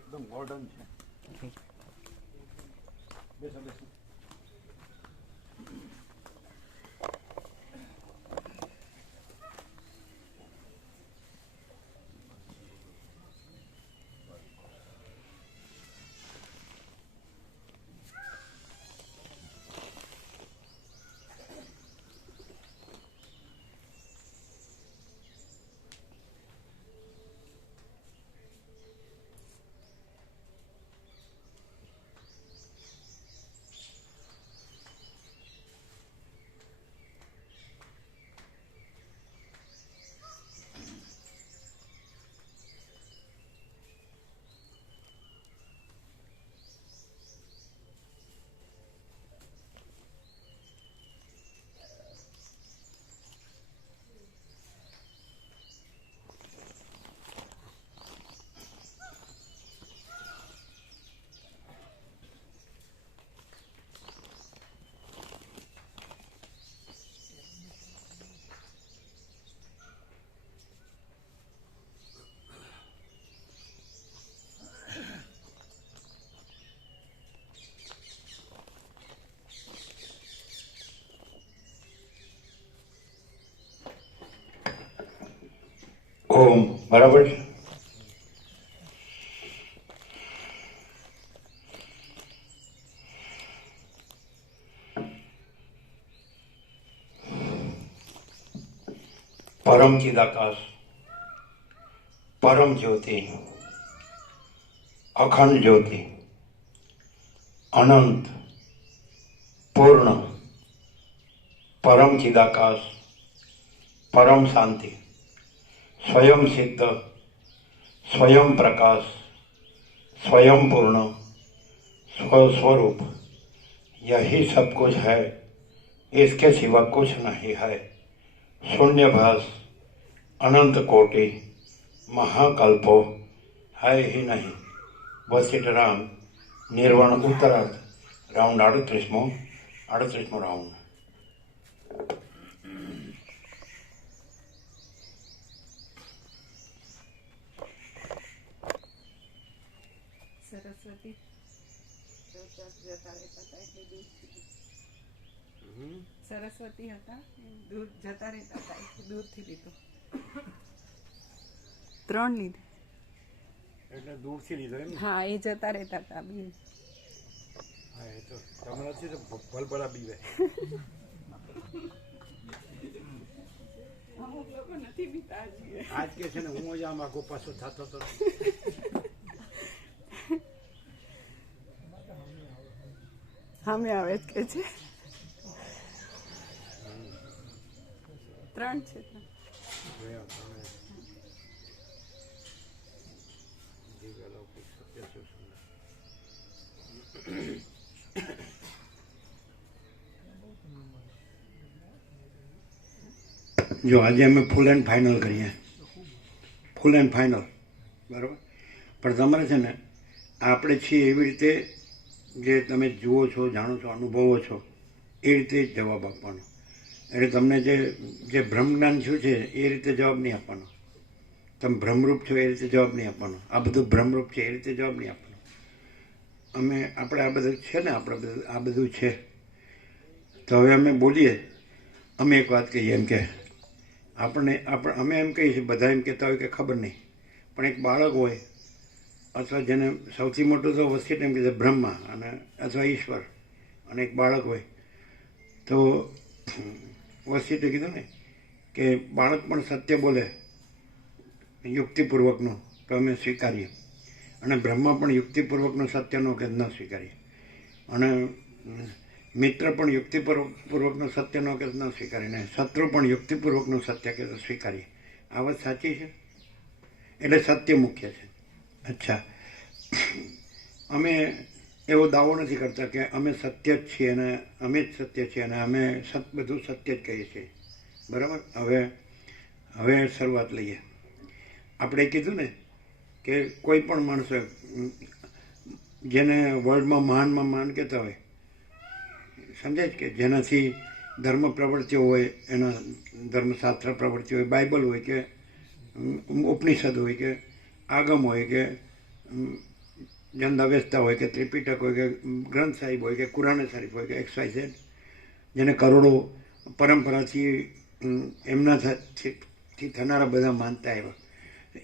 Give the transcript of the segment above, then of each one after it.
એકદમ ગોલ્ડન છે. બેસો બેસો. ઓમ બરાબર છે. પરમ ચિદાકાશ, પરમ જ્યોતિ, અખંડ જ્યોતિ, અનંત, પૂર્ણ, પરમ ચિદાકાશ, પરમ શાંતિ, स्वयं सिद्ध, स्वयं प्रकाश, स्वयं पूर्ण, स्वस्वरूप, यही सब कुछ है, इसके सिवा कुछ नहीं है. शून्यभास, अनंत कोटि, महाकल्पो है ही नहीं. वशिष्ठराम निर्वाण उत्तरार्ध राउंड 38मो राउंड. સરસ્વતી સરસ્વતી હતા, દૂર જતા રહેતા હતા એટલે દૂરથી લીધું. 3 લીધે. એટલે દૂરથી લીધો એમ. હા, એ જતા રહેતા હતા બી. હા, એ તો તમારાથી તો ભલભલા બીવે. અમુક લોકો નથી બીતા હજી. આજ કે છે ને હું જ આમ આખો પાછો થતો હતો. સામે આવે જ કે છે 3 છે. જો આજે અમે ફૂલ એન્ડ ફાઇનલ કરીએ, ફૂલ એન્ડ ફાઇનલ, બરાબર. પણ તમારે છે ને આપણે છીએ એવી રીતે જે તમે જુઓ છો, જાણો છો, અનુભવો છો એ રીતે જ જવાબ આપવાનો. એટલે તમને જે બ્રહ્મજ્ઞાન શું છે એ રીતે જવાબ નહીં આપવાનો. તમે ભ્રમરૂપ છો એ રીતે જવાબ નહીં આપવાનો. આ બધું ભ્રમરૂપ છે એ રીતે જવાબ નહીં આપવાનો. આપણે આ બધું છે ને, આ બધું છે. તો હવે અમે બોલીએ, અમે એક વાત કહીએ એમ કે અમે એમ કહીએ છીએ, બધા એમ કહેતા હોય કે ખબર નહીં, પણ એક બાળક હોય અથવા જેને સૌથી મોટું તો વસ્તુ એમ કે છે બ્રહ્મા અને અથવા ઈશ્વર, અને એક બાળક હોય તો વસ્તુએ કીધું ને કે બાળક પણ સત્ય બોલે યુક્તિપૂર્વકનું તો અમે સ્વીકારીએ, અને બ્રહ્મા પણ યુક્તિપૂર્વકનું સત્યનો કે ન સ્વીકારીએ, અને મિત્ર પણ યુક્તિપૂર્વકનું સત્યનો કે ન સ્વીકારીએ, શત્રુ પણ યુક્તિપૂર્વકનું સત્ય કે સ્વીકારીએ. આ વાત સાચી છે. એટલે સત્ય મુખ્ય છે. અચ્છા, અમે એવો દાવો નથી કરતા કે અમે સત્ય જ છીએ અને અમે જ સત્ય છીએ અને અમે બધું સત્ય જ કહીએ છીએ, બરાબર. હવે શરૂઆત લઈએ. આપણે કીધું ને કે કોઈ પણ માણસો જેને વર્લ્ડમાં મહાનમાં મહાન કહેતા હોય, સમજાય કે જેનાથી ધર્મ પ્રવૃત્તિઓ હોય, એના ધર્મશાસ્ત્ર પ્રવૃત્તિઓ હોય, બાઇબલ હોય કે ઉપનિષદ હોય કે આગમ હોય કે જન અવેસ્તા હોય કે ત્રિપિટક હોય કે ગ્રંથ સાહિબ હોય કે કુરાને શરીફ હોય કે XYZ, જેને કરોડો પરંપરાથી એમનાથી થનારા બધા માનતા આવ્યા,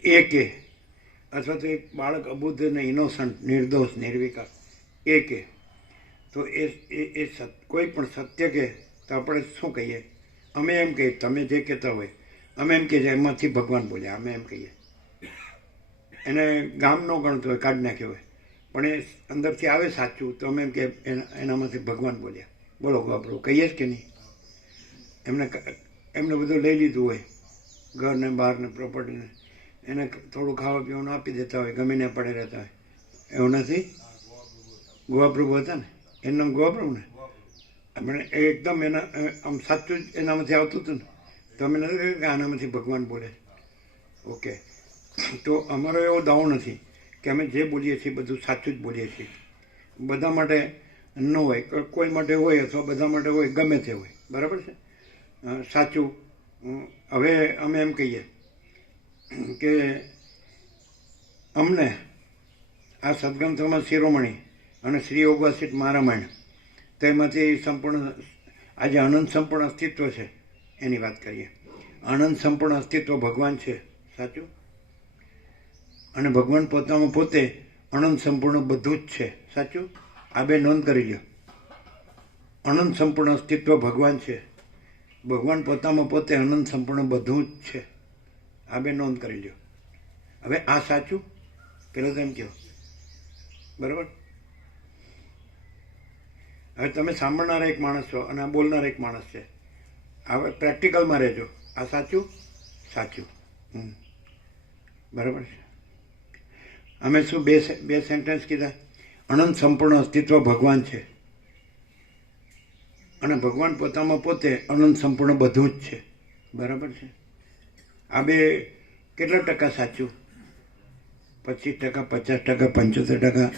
એ કે અથવા તો એક બાળક અબુદ્ધ ને ઇનોસન્ટ, નિર્દોષ, નિર્વિકાર, એ કે તો એ કોઈ પણ સત્ય કે તો આપણે શું કહીએ? અમે એમ કહીએ, તમે જે કહેતા હોય અમે એમ કહીએ એમાંથી ભગવાન બોલ્યા, અમે એમ કહીએ. એને ગામ ન ગણતો હોય, કાઢી નાખ્યો હોય, પણ એ અંદરથી આવે સાચું તો અમે એમ કે એનામાંથી ભગવાન બોલ્યા. બોલો બાપરો, કહીએ જ કે નહીં? એમને બધું લઈ લીધું હોય, ઘરને બહારને પ્રોપર્ટીને, એને થોડું ખાવા પીવાનું આપી દેતા હોય, ગમીને પડે રહેતા હોય. એવું નથી? ગોવાપ્રભુ હતા ને, એનું નામ ગોવાપ્રભુ ને. આપણે એકદમ એના આમ સાચું જ એનામાંથી આવતું હતું ને, તો અમે નથી કહ્યું કે આનામાંથી ભગવાન બોલે. ઓકે, તો અમારો એવો દાવો નથી કે અમે જે બોલીએ છીએ બધું સાચું જ બોલીએ છીએ. બધા માટે ન હોય, કોઈ માટે હોય અથવા બધા માટે હોય, ગમે તે હોય, બરાબર છે, સાચું. હવે અમે એમ કહીએ કે અમને આ સદગ્રંથોમાં શિરોમણી અને શ્રી યોગવાસિત મહારામાયણ, તેમાંથી સંપૂર્ણ આજે અનંત સંપૂર્ણ અસ્તિત્વ છે એની વાત કરીએ. અનંત સંપૂર્ણ અસ્તિત્વ ભગવાન છે, સાચું? અને ભગવાન પોતામાં પોતે અનંત સંપૂર્ણ બધું જ છે, સાચું? આ બે નોંધ કરી લો. અનંત સંપૂર્ણ અસ્તિત્વ ભગવાન છે, ભગવાન પોતામાં પોતે અનંત સંપૂર્ણ બધું જ છે. આ બે નોંધ કરી લો. હવે આ સાચું? પેલો તો એમ કહો, બરાબર? હવે તમે સાંભળનારા એક માણસ છો અને આ બોલનારા એક માણસ છે. હવે પ્રેક્ટિકલમાં રહેજો. આ સાચું? સાચું. બરાબર છે. અમે શું બે સેન્ટેન્સ કીધા? અનંત સંપૂર્ણ અસ્તિત્વ ભગવાન છે અને ભગવાન પોતામાં પોતે અનંત સંપૂર્ણ બધું જ છે, બરાબર છે. આ બે કેટલા ટકા સાચું? 25%, 50%, 75%,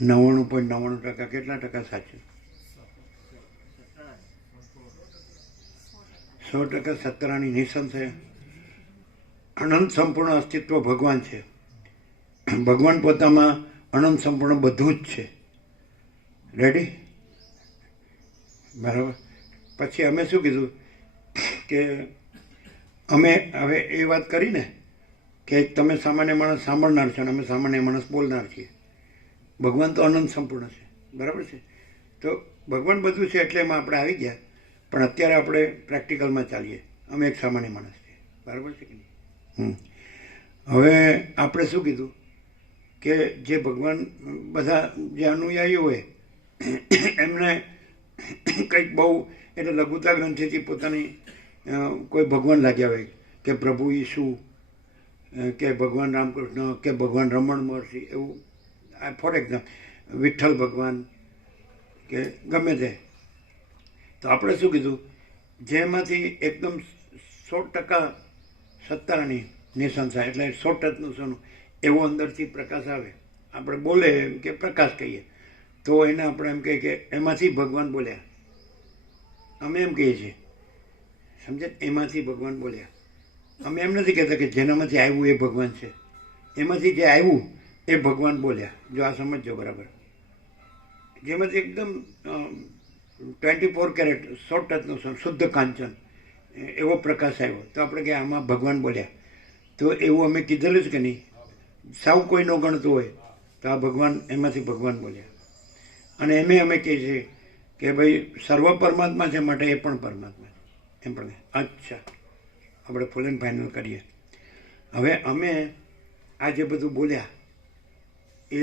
99.99%, કેટલા ટકા સાચું? 100% સત્તરાની નિસંશય અનંત સંપૂર્ણ અસ્તિત્વ ભગવાન છે. ભગવાન પોતામાં અનંત સંપૂર્ણ બધું જ છે. રેડી? બરાબર. પછી અમે શું કીધું કે અમે હવે એ વાત કરીને કે તમે સામાન્ય માણસ સાંભળનાર છો અને અમે સામાન્ય માણસ બોલનાર છીએ. ભગવાન તો અનંત સંપૂર્ણ છે, બરાબર છે. તો ભગવાન બધું છે એટલે એમાં આપણે આવી ગયા, પણ અત્યારે આપણે પ્રેક્ટિકલમાં ચાલીએ. અમે એક સામાન્ય માણસ છીએ, બરાબર છે કે નહીં? હવે આપણે શું કીધું કે જે ભગવાન બધા જે અનુયાયીઓ હોય એમને કંઈક બહુ એટલે લઘુતા ગ્રંથિથી પોતાની કોઈ ભગવાન લાગ્યા હોય કે પ્રભુ ઈસુ કે ભગવાન રામકૃષ્ણ કે ભગવાન રમણ મહર્ષિ, એવું ફોર એક્ઝામ્પલ વિઠ્ઠલ ભગવાન કે ગમે તે. તો આપણે શું કીધું, જેમાંથી એકદમ 100% સત્તાની નિસંશય એટલે 100% સોનું એવો અંદરથી પ્રકાશ આવે, આપણે બોલે કે પ્રકાશ કહીએ, તો એને આપણે એમ કહીએ કે એમાંથી ભગવાન બોલ્યા. અમે એમ કહીએ છીએ, સમજે, એમાંથી ભગવાન બોલ્યા. અમે એમ નથી કહેતા કે જેનામાંથી આવ્યું એ ભગવાન છે. એમાંથી જે આવ્યું એ ભગવાન બોલ્યા. જો આ સમજજો બરાબર. જેમાંથી એકદમ 24 કેરેટ 100% શુદ્ધ કાંચન એવો પ્રકાશ આવ્યો, તો આપણે કે આમાં ભગવાન બોલ્યા. તો એવું અમે કીધેલું જ કે નહીં? સાવ કોઈ ન ગણતું હોય તો આ ભગવાન, એમાંથી ભગવાન બોલ્યા. અને અમે કહીએ છીએ કે ભાઈ સર્વ પરમાત્મા છે માટે એ પણ પરમાત્મા છે, એમ પણ. અચ્છા, આપણે ફૂલ એન્ડ ફાઇનલ કરીએ. હવે અમે આ જે બધું બોલ્યા એ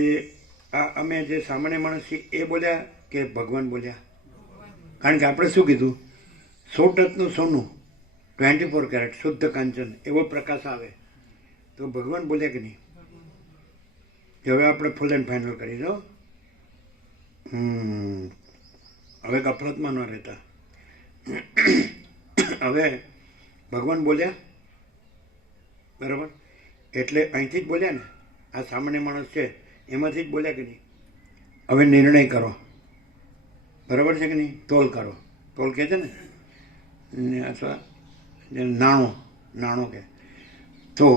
અમે જે સામાન્ય માણસ છીએ એ બોલ્યા કે ભગવાન બોલ્યા? કારણ કે આપણે શું કીધું, 100% સોનું 24 કેરેટ શુદ્ધ કાંચન એવો પ્રકાશ આવે તો ભગવાન બોલ્યા કે નહીં? હવે આપણે ફૂલ એન્ડ ફાઇનલ કરી દો. હવે ગફલતમાં ન રહેતા. હવે ભગવાન બોલ્યા, બરાબર? એટલે અહીંથી જ બોલ્યા ને, આ સામાન્ય માણસ છે એમાંથી જ બોલ્યા કે નહીં? હવે નિર્ણય કરો, બરાબર છે કે નહીં? તોલ કરો. તોલ કહે છે ને, અથવા નાણો કે. તો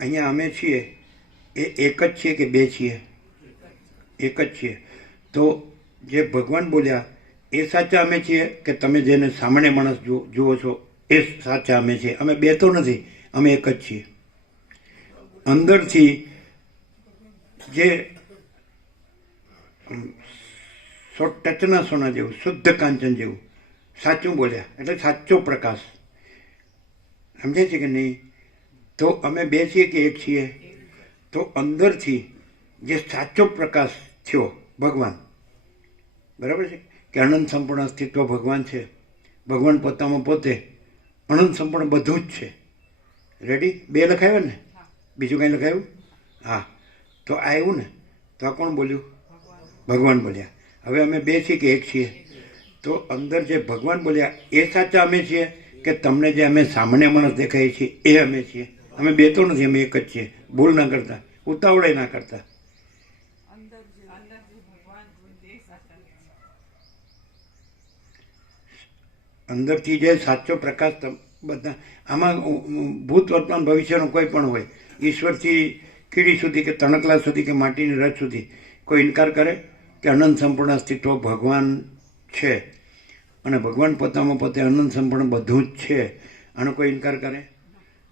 અહીંયા અમે છીએ એ એક જ છીએ કે બે છીએ? એક જ છીએ. તો જે ભગવાન બોલ્યા એ સાચા અમે છીએ કે તમે જેને સામાન્ય માણસ જુઓ છો એ સાચા અમે છીએ? અમે બે તો નથી, અમે એક જ છીએ. અંદરથી જે ટચના સોના જેવું, શુદ્ધ કાંચન જેવું સાચું બોલ્યા એટલે સાચો પ્રકાશ. સમજાય છે કે નહીં? તો અમે બે છીએ કે એક છીએ? તો અંદરથી જે સાચો પ્રકાશ થયો ભગવાન, બરાબર છે કે અનંત સંપૂર્ણ અસ્તિત્વ ભગવાન છે. ભગવાન પોતામાં પોતે અનંત સંપૂર્ણ બધું જ છે. રેડી? બે લખાયું ને? બીજું કંઈ લખાયું? હા. તો આ આવ્યું ને? તો આ કોણ બોલ્યું? ભગવાન બોલ્યા. હવે અમે બે છીએ કે એક છીએ? તો અંદર જે ભગવાન બોલ્યા એ સાચા અમે છીએ કે તમને જે અમે સામાન્ય માણસ દેખાઈએ છીએ એ અમે છીએ? અમે બે તો નથી, અમે એક જ છીએ. ભૂલ ના કરતા, ઉતાવળે ના કરતા. અંદરથી જે સાચો પ્રકાશ બધા આમાં ભૂત વર્તમાન ભવિષ્યનો કોઈ પણ હોય, ઈશ્વરથી કીડી સુધી કે તણકલા સુધી કે માટીની રચ સુધી કોઈ ઇનકાર કરે કે અનંત સંપૂર્ણ અસ્તિત્વ ભગવાન છે અને ભગવાન પોતામાં પોતે અનંત સંપૂર્ણ બધું જ છે, આનો કોઈ ઇનકાર કરે?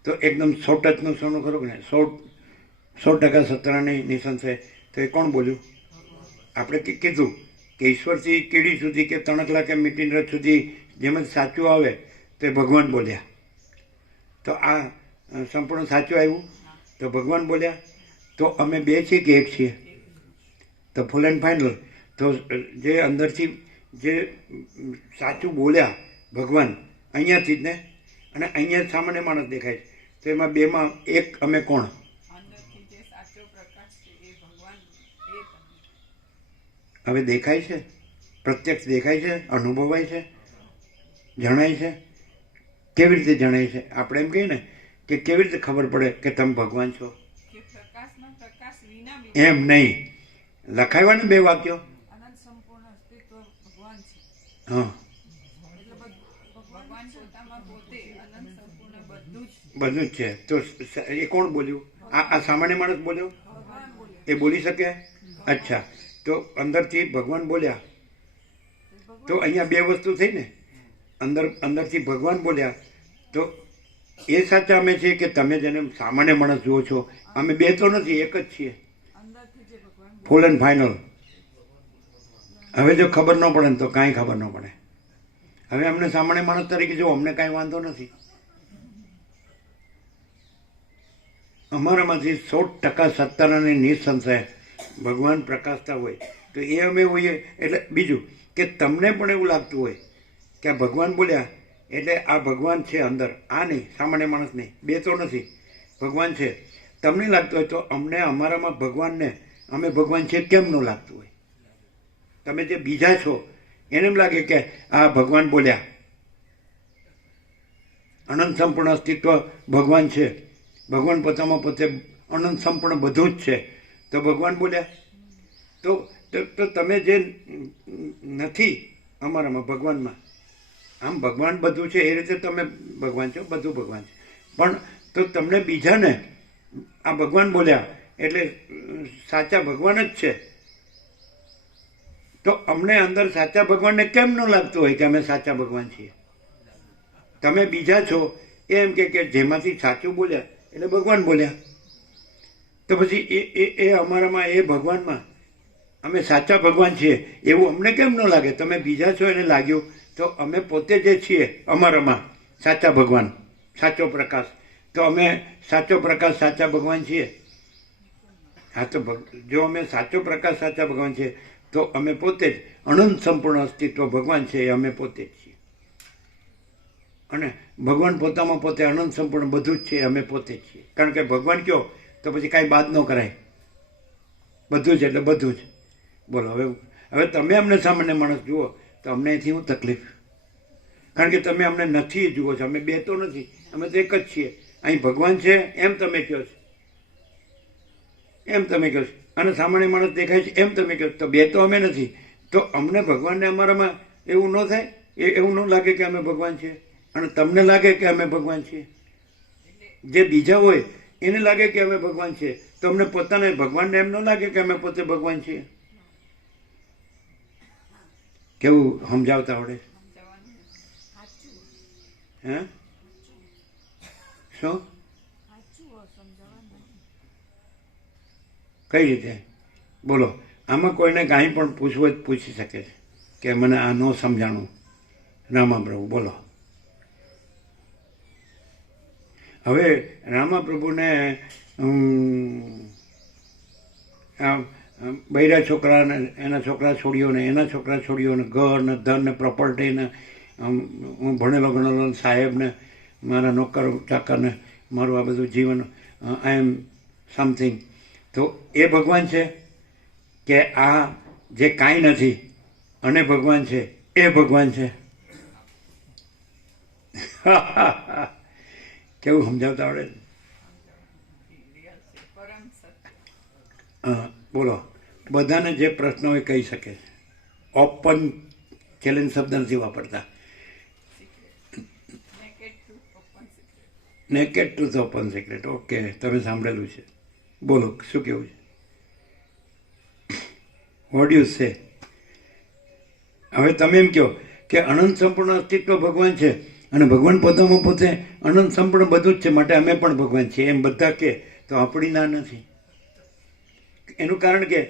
તો એકદમ 100% સોનું ખરું ને? 100% સત્તાની નિસંશય. તો એ કોણ બોલ્યું? આપણે કીધું કે ઈશ્વરથી કીડી સુધી કે તણકલા કે મીઠી રચ સુધી જેમાં સાચું આવે તો એ ભગવાન બોલ્યા. તો આ સંપૂર્ણ સાચું આવ્યું. તો ભગવાન બોલ્યા. તો અમે બે છીએ કે એક છીએ? તો ફૂલ એન્ડ ફાઇનલ. તો જે અંદરથી જે સાચું બોલ્યા ભગવાન અહીંયાથી જ ને, અને અહીંયા સામાન્ય માણસ દેખાય છે. તો એમાં બેમાં એક અમે કોણ? હવે દેખાય છે, પ્રત્યક્ષ દેખાય છે, અનુભવાય છે, જણાય છે. કેવી રીતે જણાય છે? આપણે એમ કહીએ ને કે કેવી રીતે ખબર પડે કે તમે ભગવાન છો? એમ નહીં, લખાવ્યા ને બે વાક્યો. હા, બધું જ છે. તો એ કોણ બોલ્યું? આ સામાન્ય માણસ બોલ્યો? એ બોલી શકે? અચ્છા. તો અંદરથી ભગવાન બોલ્યા. તો અહીંયા બે વસ્તુ થઈ ને. અંદરથી ભગવાન બોલ્યા તો એ સાચા અમે છીએ કે તમે જેને સામાન્ય માણસ જુઓ છો? અમે બે તો નથી, એક જ છીએ. Full and final. હવે જો ખબર ન પડે ને તો કાંઈ ખબર ન પડે. હવે અમને સામાન્ય માણસ તરીકે જો અમને કાંઈ વાંધો નથી. અમારામાંથી 100% સત્તાની નિસંશય ભગવાન પ્રકાશતા હોય તો એ અમે હોઈએ. એટલે બીજું કે તમને પણ એવું લાગતું હોય કે આ ભગવાન બોલ્યા એટલે આ ભગવાન છે અંદર, આ નહીં, સામાન્ય માણસ નહીં, બે તો નથી, ભગવાન છે. તમને લાગતું હોય તો અમને અમારામાં ભગવાનને અમે ભગવાન છે કેમ ન લાગતું હોય? તમે જે બીજા છો એને એમ લાગે કે આ ભગવાન બોલ્યા, અનંત સંપૂર્ણ અસ્તિત્વ ભગવાન છે, ભગવાન પોતામાં પોતે અનંત સંપૂર્ણ બધું જ છે, તો ભગવાન બોલ્યા. તો તમે જે નથી અમારામાં ભગવાનમાં, આમ ભગવાન બધું છે એ રીતે તમે ભગવાન છો, બધું ભગવાન છે, પણ તો તમને બીજાને આ ભગવાન બોલ્યા એટલે સાચા ભગવાન જ છે. તો અમને અંદર સાચા ભગવાનને કેમ ન લાગતું હોય કે અમે સાચા ભગવાન છીએ? તમે બીજા છો એમ કે જેમાંથી સાચું બોલ્યા એટલે ભગવાન બોલ્યા. તો પછી એ અમારામાં એ ભગવાનમાં અમે સાચા ભગવાન છીએ એવું અમને કેમ ન લાગે? તમે બીજા છો એને લાગ્યું. તો અમે પોતે જે છીએ અમારામાં સાચા ભગવાન, સાચો પ્રકાશ, તો અમે સાચો પ્રકાશ સાચા ભગવાન છીએ. હા, તો જો અમે સાચો પ્રકાશ સાચા ભગવાન છીએ તો અમે પોતે જ અનંત સંપૂર્ણ અસ્તિત્વ ભગવાન છે એ અમે પોતે જ છીએ. અને ભગવાન પોતામાં પોતે અનંત સંપૂર્ણ બધું જ છે અમે પોતે જ છીએ. કારણ કે ભગવાન કયો તો પછી કાંઈ બાદ ન કરાય, બધું જ એટલે બધું જ. બોલો હવે તમે અમને સામાન્ય માણસ જુઓ તો અમને એથી શું તકલીફ? કારણ કે તમે અમને નથી જુઓ છો. અમે બે તો નથી, અમે તો એક જ છીએ. અહીં ભગવાન છે એમ તમે કહો છો, એમ તમે કહો છો, અને સામાન્ય માણસ દેખાય છે એમ તમે કહો છો. તો બે તો અમે નથી. તો અમને ભગવાનને અમારામાં એવું ન થાય, એવું ન લાગે કે અમે ભગવાન છીએ, અને તમને લાગે કે અમે ભગવાન છીએ. જે બીજા હોય એને લાગે કે અમે ભગવાન છીએ, તો અમને પોતાને ભગવાનને એમ ન લાગે કે અમે પોતે ભગવાન છીએ? કેવું સમજાવતા આવડે? જવાનું સાચું હે શું સાચું સમજાવવાનું કઈ રીતે બોલો? આમાં કોઈને કાંઈ પણ પૂછવું હોય તો પૂછી શકે છે કે મને આ ન સમજાણું. રામાપ્રભુ બોલો. હવે રામાપ્રભુને બૈરા છોકરાને એના છોકરા છોડીઓને એના છોકરા છોડીઓને ઘર ને ધન ને પ્રોપર્ટીને હું ભણેલો ગણેલો સાહેબને મારા નોકર ચાકરને મારું આ બધું જીવન આઈ એમ સમથિંગ. તો એ ભગવાન છે કે આ જે કાંઈ નથી અને ભગવાન છે એ ભગવાન છે? કેવું સમજાવતા આવડે? પરમ સત્ય બોલો. બધાને જે પ્રશ્ન હોય કહી શકે છે. ઓપન ચેલેન્જ શબ્દ નથી વાપરતા. Naked truth open secret. Okay, તમે સાંભળેલું છે. બોલો શું કેવું છે? What you say? હવે તમે એમ કહો કે અનંત સંપૂર્ણ અસ્તિત્વ ભગવાન છે અને ભગવાન પોતામાં પોતે અનંત સંપૂર્ણ બધું જ છે, માટે અમે પણ ભગવાન છીએ એમ બધા કે તો આપણી ના નથી. એનું કારણ કે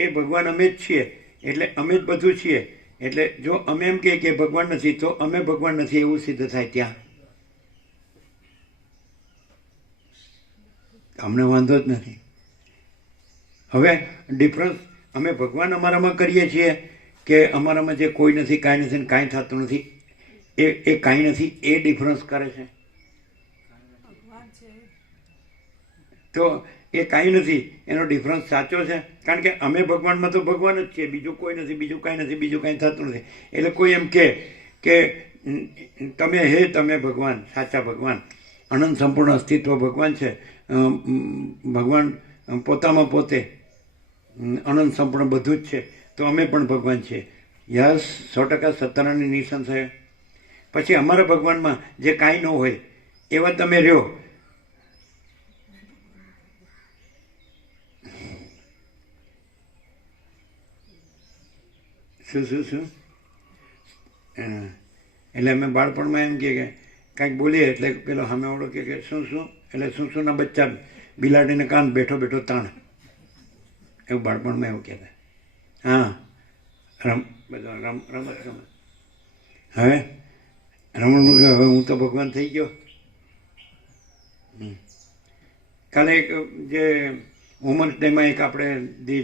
એ ભગવાન અમે જ છીએ, એટલે અમે જ બધું છીએ. એટલે જો અમે એમ કહીએ કે ભગવાન નથી તો અમે ભગવાન નથી એવું સિદ્ધ થાય. ત્યાં અમને વાંધો જ નથી. હવે ડિફરન્સ અમે ભગવાન અમારામાં કરીએ છીએ કે અમારામાં જે કોઈ નથી, કાંઈ નથી, કાંઈ થતું નથી, એ કાંઈ નથી, એ ડિફરન્સ કરે છે. ભગવાન છે તો એ કાંઈ નથી એનો ડિફરન્સ સાચો છે? કારણ કે અમે ભગવાનમાં તો ભગવાન જ છીએ, બીજું કોઈ નથી, બીજું કાંઈ નથી, બીજું કાંઈ થતું નથી. એટલે કોઈ એમ કે તમે તમે ભગવાન, સાચા ભગવાન, અનંત સંપૂર્ણ અસ્તિત્વ ભગવાન છે, ભગવાન પોતામાં પોતે અનંત સંપૂર્ણ બધું જ છે, તો અમે પણ ભગવાન છીએ. યસ, 100% સત્તારાની નિસંશય. પછી અમારા ભગવાનમાં જે કાંઈ ન હોય એવા તમે રહ્યો. શું એટલે અમે બાળપણમાં એમ કે કાંઈક બોલીએ એટલે પેલો સામેવાળો કે શું એટલે શું બચ્ચા બિલાડીને કાન બેઠો બેઠો તાણ, એવું બાળપણમાં એવું કહેતા. હા, બધું રમત ગમત. હવે રમણ હવે હું તો ભગવાન થઈ ગયો. કાલે એક જે વુમન્સ ડેમાં એક આપણે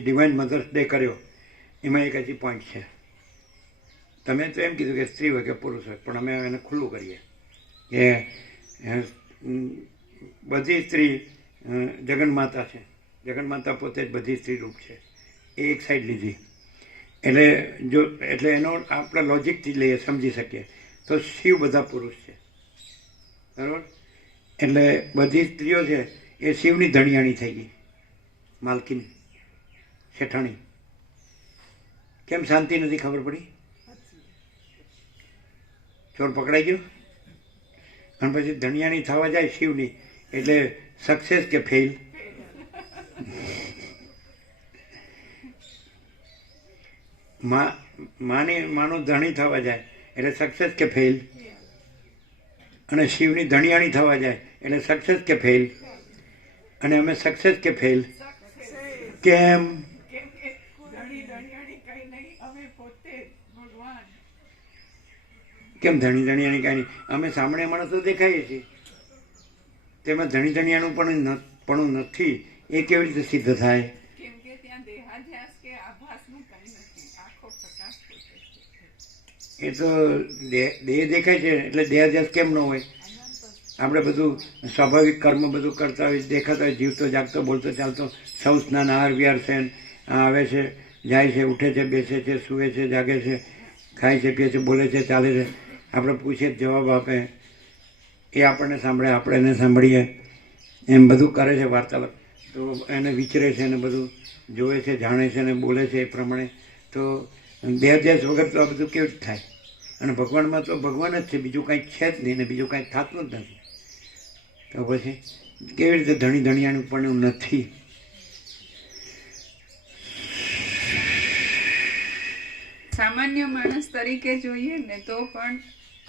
ડિવાઇન મધર્સ ડે કર્યો, એમાં એક હજી પોઈન્ટ છે. તમે તો એમ કીધું કે સ્ત્રી હોય કે પુરુષ હોય, પણ અમે એને ખુલ્લું કરીએ કે બધી સ્ત્રી જગન્માતા છે. જગન્માતા પોતે જ બધી સ્ત્રી રૂપ છે. એ એક સાઈડ લીધી. એટલે એનો આપણે લોજિકથી લઈએ, સમજી શકીએ તો શિવ બધા પુરુષ છે, બરાબર? એટલે બધી સ્ત્રીઓ છે એ શિવની ધણિયાણી થઈ ગઈ, માલકીની, શેઠાણી. કેમ શાંતિ નથી ખબર પડી? ચોર પકડાઈ ગયો અને પછી ધણિયાણી થવા જાય શિવની, એટલે સક્સેસ કે ફેલ? માનું ધણી થવા જાય એટલે સક્સેસ કે ફેલ? અને શિવની ધણિયાણી થવા જાય એટલે સક્સેસ કે ફેલ? અને અમે સક્સેસ કે ફેલ? કેમ? કેમ ધણી ધણિયાણી કાંઈ નહીં? અમે સામાન્ય માણસો દેખાઈએ છીએ, તેમાં ધણી ધણિયાનું પણ નથી. એ કેવી રીતે સિદ્ધ થાય? એ તો દેહ દેખાય છે એટલે દેહાધ્યાસ કેમ ન હોય? આપણે બધું સ્વાભાવિક કર્મ બધું કરતા હોય, દેખાતા હોય, જીવતો જાગતો બોલતો ચાલતો, સૌ સ્નાન આહાર વિહાર છે, આવે છે, જાય છે, ઉઠે છે, બેસે છે, સૂવે છે, જાગે છે, ખાય છે, પીએ છે, બોલે છે, ચાલે છે. આપણે પૂછીએ જવાબ આપે, એ આપણને સાંભળે, આપણે એને સાંભળીએ, એમ બધું કરે છે વાર્તાલાપ. તો એને વિચરે છે ને બધું જોવે છે, જાણે છે ને બોલે છે એ પ્રમાણે. તો દેહાધ્યાસ વગર તો આ બધું કેવું જ થાય? અને ભગવાનમાં તો ભગવાન જ છે, બીજું કાંઈ છે જ નહીં ને બીજું કાંઈ થતું જ નથી. તો પછી કેવી રીતે ધણી ધણિયાનું પણ નથી? સામાન્ય માણસ તરીકે જોઈએ ને તો પણ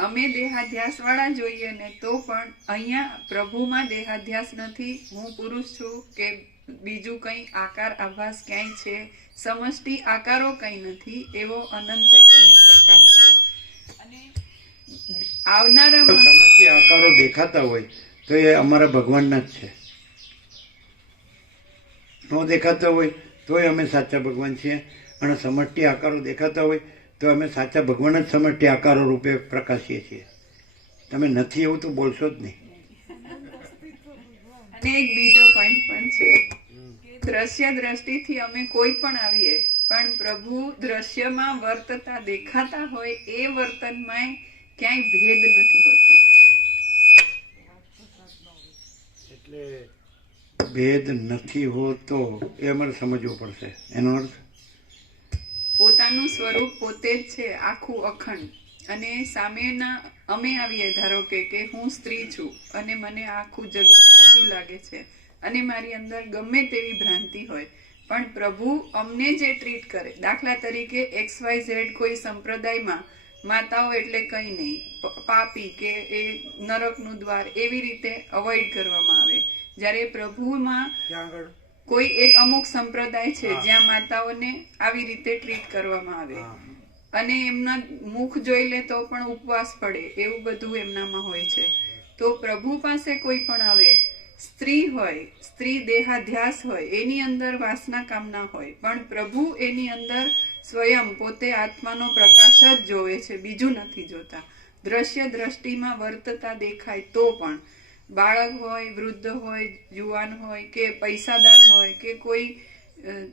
અમે દેહાધ્યાસ વાળા જોઈએ ને તો પણ અહીંયા પ્રભુમાં દેહાધ્યાસ નથી. હું પુરુષ છું કે બીજું કંઈ આકાર આભાસ ક્યાંય છે, સમષ્ટિ આકારો કંઈ નથી, એવો અનંત ચૈતન્ય પ્રકાશ છે. અને આવનારામાં સમષ્ટિ આકારો દેખાતા હોય તો એ અમારા ભગવાનના જ છે. ન દેખાતા હોય તોય અમે સાચા ભગવાન છીએ. અને સમષ્ટિ આકારો દેખાતા હોય તો અમે સાચા ભગવાન જ સમષ્ટિ આકારો રૂપે પ્રકાશીએ છીએ. તમે નથી એવું તો બોલશો જ નહીં. અને એક બીજો પોઈન્ટ પણ છે કે દ્રશ્ય દ્રષ્ટિથી અમે કોઈ પણ આવીએ પણ પ્રભુ દ્રશ્યમાં વર્તતા દેખાતા હોય એ વર્તનમાં ક્યાંય ભેદ નથી હોતો. એટલે ભેદ નથી હોતો એ અમારે સમજવું પડશે. એનો અર્થ પોતાનું સ્વરૂપ પોતે જ છે, આખું અખંડ. અને સામેના અમે આવીએ, ધારો કે હું સ્ત્રી છું અને મને આખું જગત સાચું લાગે છે અને મારી અંદર ગમે તેવી ભ્રાંતિ હોય, પણ પ્રભુ અમને જે ટ્રીટ કરે, દાખલા તરીકે XYZ કોઈ સંપ્રદાયમાં માતાઓ એટલે કંઈ નહીં, પાપી કે એ નરકનું દ્વાર, એવી રીતે અવોઇડ કરવામાં આવે. જ્યારે પ્રભુમાં ક્યાં આગળ કોઈ એક અમુક સંપ્રદાય છે જ્યાં માતાઓને આવી રીતે ટ્રીટ કરવામાં આવે અને એમના મુખ જોઈ લે તો પણ ઉપવાસ પડે, એવું બધું એમનામાં હોય છે. તો પ્રભુ પાસે કોઈ પણ આવે, સ્ત્રી હોય, સ્ત્રી દેહાધ્યાસ હોય, એની અંદર વાસના કામના હોય, પણ પ્રભુ એની અંદર સ્વયં પોતે આત્માનો પ્રકાશ જ જોવે છે, બીજું નથી જોતા. દ્રશ્ય દ્રષ્ટિમાં વર્તતા દેખાય તો પણ બાળક હોય, વૃદ્ધ હોય, જુવાન હોય કે પૈસાદાર હોય કે કોઈ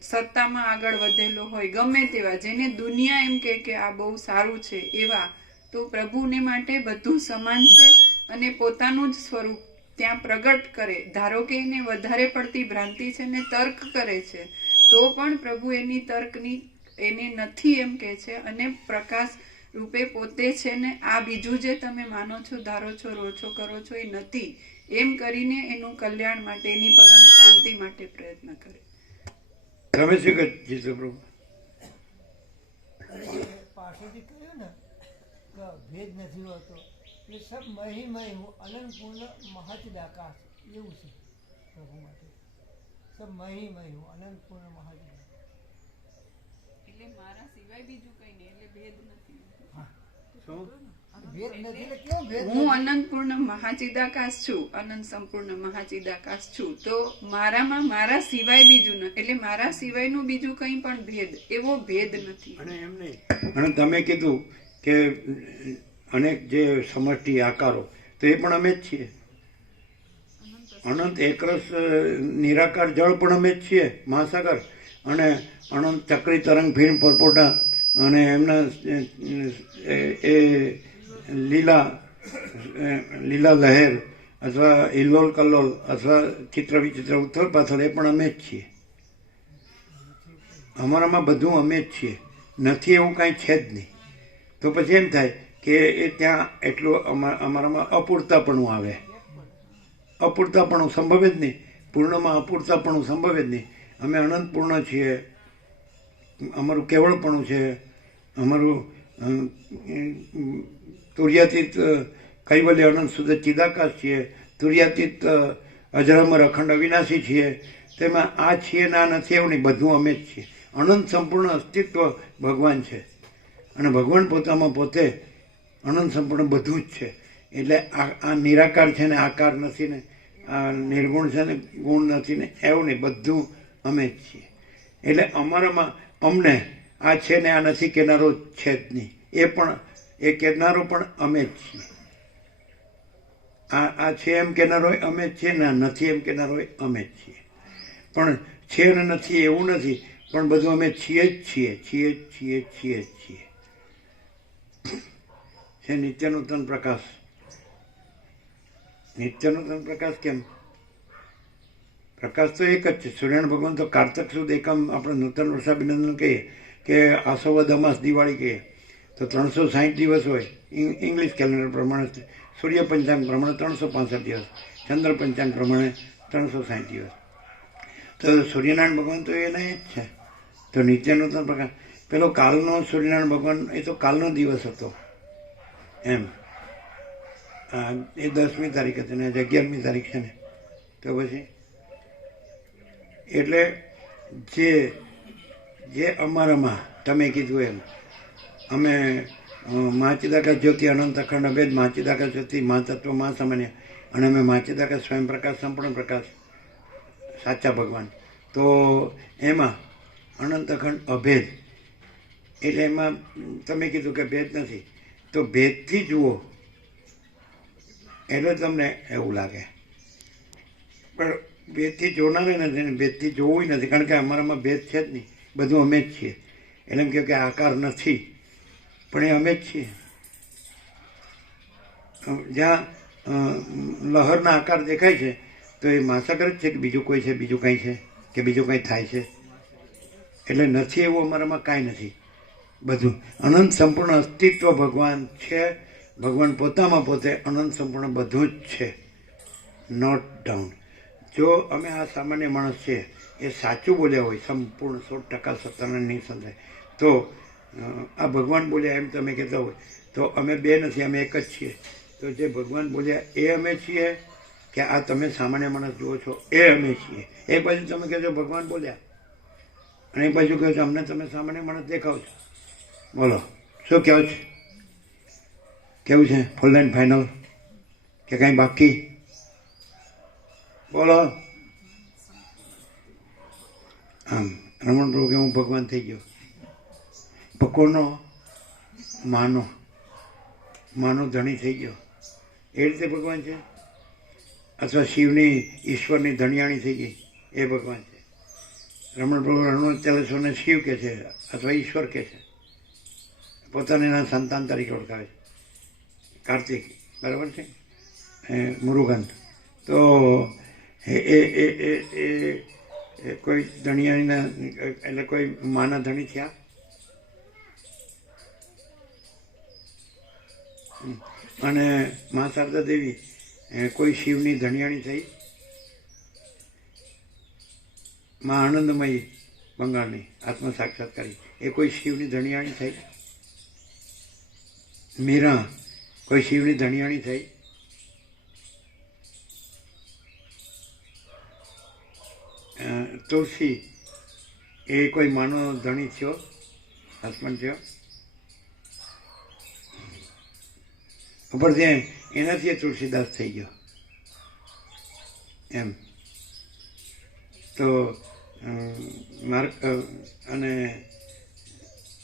સત્તામાં આગળ વધેલો હોય, ગમે તેવા જેને દુનિયા એમ કે આ બહુ સારું છે એવા, તો પ્રભુને માટે બધું સમાન છે અને પોતાનું જ સ્વરૂપ ત્યાં પ્રગટ કરે. ધારો કે એને વધારે પડતી ભ્રાંતિ છે ને તર્ક કરે છે તો પણ પ્રભુ એની તર્કની એને નથી એમ કે છે અને પ્રકાશ રૂપે પોતે છે ને આ બીજું જે તમે માનો છો, ધારો છો, રો છો, કરો છો એ નથી એમ કરીને એનું કલ્યાણ માટે, એની પરમ શાંતિ માટે પ્રયત્ન કરે. તમે શું કીધું પ્રભુ? પાછળથી કહ્યું ને કે ભેદ નથી હોતો, એ સબ મહિમય હું અનંતપૂર્ણ મહાચિદાકાશ એવું છે પ્રભુ માટે. સબ મહિમય હું અનંતપૂર્ણ મહાચિદાકાશ. એટલે મારા સિવાય બીજું કંઈ નહીં, એટલે ભેદ નથી. ભેદ નથી એટલે કેવો ભેદ? હું અનંતપૂર્ણ મહાચિદાકાશ છું, અનંત સંપૂર્ણ મહાચિદાકાશ છું, તો મારામાં મારા સિવાય બીજું નથી, એટલે મારા સિવાયનું બીજું કંઈ પણ ભેદ, એવો ભેદ નથી. અને એમ નહીં, અને તમે કીધું કે અનેક જે સમષ્ટિ આકારો, તો એ પણ અમે જ છીએ. અનંત એકરસ નિરાકાર જળ પણ અમે જ છીએ, મહાસાગર. અને અનંત ચક્રી તરંગ ભીણ પરપોટા અને એમના એ લીલા લહેર અથવા હિલ્લોલ કલ્લોલ અથવા ચિત્ર વિચિત્ર ઉથલ પાથલ, એ પણ અમે જ છીએ. અમારામાં બધું અમે જ છીએ, નથી એવું કાંઈ છે જ નહીં. તો પછી એમ થાય કે એ ત્યાં એટલું અમારામાં અપૂરતાપણું આવે. અપૂરતાપણું સંભવે જ નહીં, પૂર્ણમાં અપૂરતાપણું સંભવે જ નહીં. અમે અનંતપૂર્ણ છીએ, અમારું કેવળપણું છે, અમારું તુર્યાતીત કૈવલ્ય અનંત શુદ્ધ ચિદાકાશ છીએ, તુર્યાતીત અજરામર અખંડ અવિનાશી છીએ. તેમાં આ છીએ ને આ નથી એવું નહીં, બધું અમે જ છીએ. અનંત સંપૂર્ણ અસ્તિત્વ ભગવાન છે અને ભગવાન પોતામાં પોતે અનંત સંપૂર્ણ બધું જ છે. એટલે આ નિરાકાર છે ને આકાર નથી ને, આ નિર્ગુણ છે ને ગુણ નથી ને, એવું નહીં, બધું અમે જ છીએ. એટલે અમારામાં અમને આ છે ને આ નથી કહેનારો છે જ નહીં, એ પણ એ કહેનારો પણ અમે જ છીએ. આ છે એમ કહેનારો અમે જ છીએ ને આ નથી એમ કહેનારો અમે જ છીએ. પણ છે ને નથી એવું નથી, પણ બધું અમે છીએ જ છીએ, છીએ જ છીએ, છીએ જ છીએ. છે નિત્યનૂતન પ્રકાશ. નિત્યનૂતન પ્રકાશ કેમ? પ્રકાશ તો એક જ છે. સૂર્યનારાયણ ભગવાન તો કારતક સુદ એકમ આપણે નૂતન વર્ષાભિનંદન કહીએ કે આસોવદ અમાસ દિવાળી કહીએ તો 360 દિવસ હોય ઇંગ્લિશ કેલેન્ડર પ્રમાણે, સૂર્ય પંચાંગ પ્રમાણે 365 દિવસ, ચંદ્ર પંચાંગ પ્રમાણે 360 દિવસ. તો સૂર્યનારાયણ ભગવાન તો એના જ છે. તો નિત્યનૂતન પ્રકાશ પેલો કાલનો સૂર્યનારાયણ ભગવાન એ તો કાલનો દિવસ હતો એમ. એ 10મી તારીખ હતી ને આજે 11મી તારીખ છે ને, તો પછી એટલે જે અમારામાં તમે કીધું એમ અમે માચિદાકા જ્યોતિ અનંત અખંડ અભેદ માચિદાકા જ્યોતિ મા તત્વ મા સામાન્ય અને અમે માચિદાકા સ્વયં પ્રકાશ સંપૂર્ણ પ્રકાશ સાચા ભગવાન. તો એમાં અનંત અખંડ અભેદ એટલે એમાં તમે કીધું કે ભેદ નથી, તો ભેદથી જુઓ એટલે તમને એવું લાગે, પણ ભેદથી જોનારે નથી ને ભેદથી જોવું નથી, કારણ કે અમારામાં ભેદ છે જ નહીં, બધું અમે જ છીએ. એટલે એમ કહે કે આકાર નથી પણ એ અમે જ છીએ. જ્યાં લહરના આકાર દેખાય છે તો એ મહાસાગર જ છે કે બીજું કોઈ છે, બીજું કંઈ છે કે બીજું કંઈ થાય છે, એટલે નથી એવું અમારામાં કાંઈ નથી. બધું અનંત સંપૂર્ણ અસ્તિત્વ ભગવાન છે, ભગવાન પોતામાં પોતે અનંત સંપૂર્ણ બધું જ છે, નોટ ડાઉન. જો અમે આ સામાન્ય માણસ છે એ સાચું બોલ્યા હોય સંપૂર્ણ 100% સત્તાના નિસંદેહ, તો આ ભગવાન બોલ્યા એમ તમે કહેતા હોય તો અમે બે નથી, અમે એક જ છીએ. તો જે ભગવાન બોલ્યા એ અમે છીએ કે આ તમે સામાન્ય માણસ જુઓ છો એ અમે છીએ? એક બાજુ તમે કહો છો ભગવાન બોલ્યા અને એક બાજુ કહો છો અમને તમે સામાન્ય માણસ દેખાવ છો. બોલો શું કહો છો? કેવું છે? ફૂલ એન્ડ ફાઇનલ કે કાંઈ બાકી? બોલો. આમ રમણ પ્રભુ કે હું ભગવાન થઈ ગયો. કોનો? માનો ધણી થઈ ગયો એ રીતે ભગવાન છે? અથવા શિવની ઈશ્વરની ધણિયાણી થઈ ગઈ એ ભગવાન છે? રમણ પ્રભુ રણોત્તેલેશ્વરને શિવ કે છે અથવા ઈશ્વર કે છે, પોતાને એના સંતાન તરીકે ઓળખાવે છે. કાર્તિક બરાબર છે, મુરુગન. તો એ કોઈ ધણિયાણીના એટલે કોઈ માના ધણી થયા? અને મા શારદા દેવી કોઈ શિવની ધણિયાણી થઈ? મા આનંદમયી બંગાળની આત્મ સાક્ષાત્કારી એ કોઈ શિવની ધણિયાણી થઈ? મીરા કોઈ શિવની ધણિયાણી થઈ? તુલસી એ કોઈ માનો ધણી થયો, હસબન્ડ થયો? ઉપરથી એનાથી તુલસીદાસ થઈ ગયો એમ. તો માર્ગ અને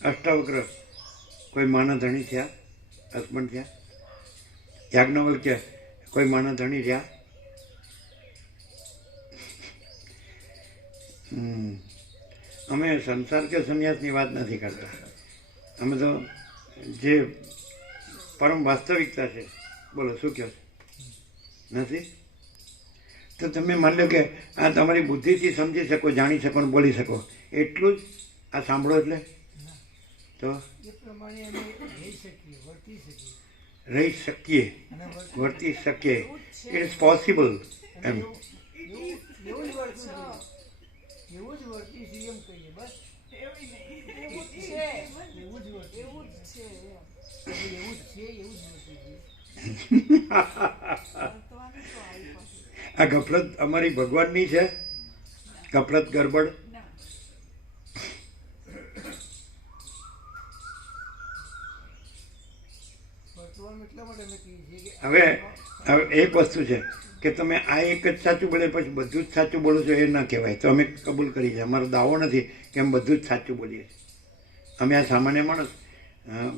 અષ્ટાવક્ર કોઈ માના ધણી થયા, હસબન્ડ થયા? યાજ્ઞવલ્ક્ય કોઈ માના ધણી રહ્યા? અમે સંસાર કે સંન્યાસની વાત નથી કરતા, અમે તો જે પરમ વાસ્તવિકતા છે. બોલો શું કહો છો? નથી? તો તમે માની લો કે આ તમારી બુદ્ધિથી સમજી શકો, જાણી શકો ને બોલી શકો એટલું જ આ સાંભળો એટલે તો એ પ્રમાણે અમે રહી શકીએ, વર્તી શકીએ, રહી શકીએ, વર્તી શકીએ. ઇટ ઇઝ પોસિબલ એમ. એવું જ વર્તવું જોઈએ, એવું જ વર્તી છીએ એમ કહીએ બસ. એવું જ વર્તવું, એવું જ છે, એવું જ વર્તવું જોઈએ. આ ગફલત અમારી ભગવાનની છે, ગફલત ગરબડ. વર્તવાનું એટલા માટે અમે કહીએ છીએ કે હવે એક વસ્તુ છે કે તમે આ એક જ સાચું બોલે પછી બધું જ સાચું બોલો છો એ ના કહેવાય. તો અમે કબૂલ કરી છે, અમારો દાવો નથી કે અમે બધું જ સાચું બોલીએ છીએ. અમે આ સામાન્ય માણસ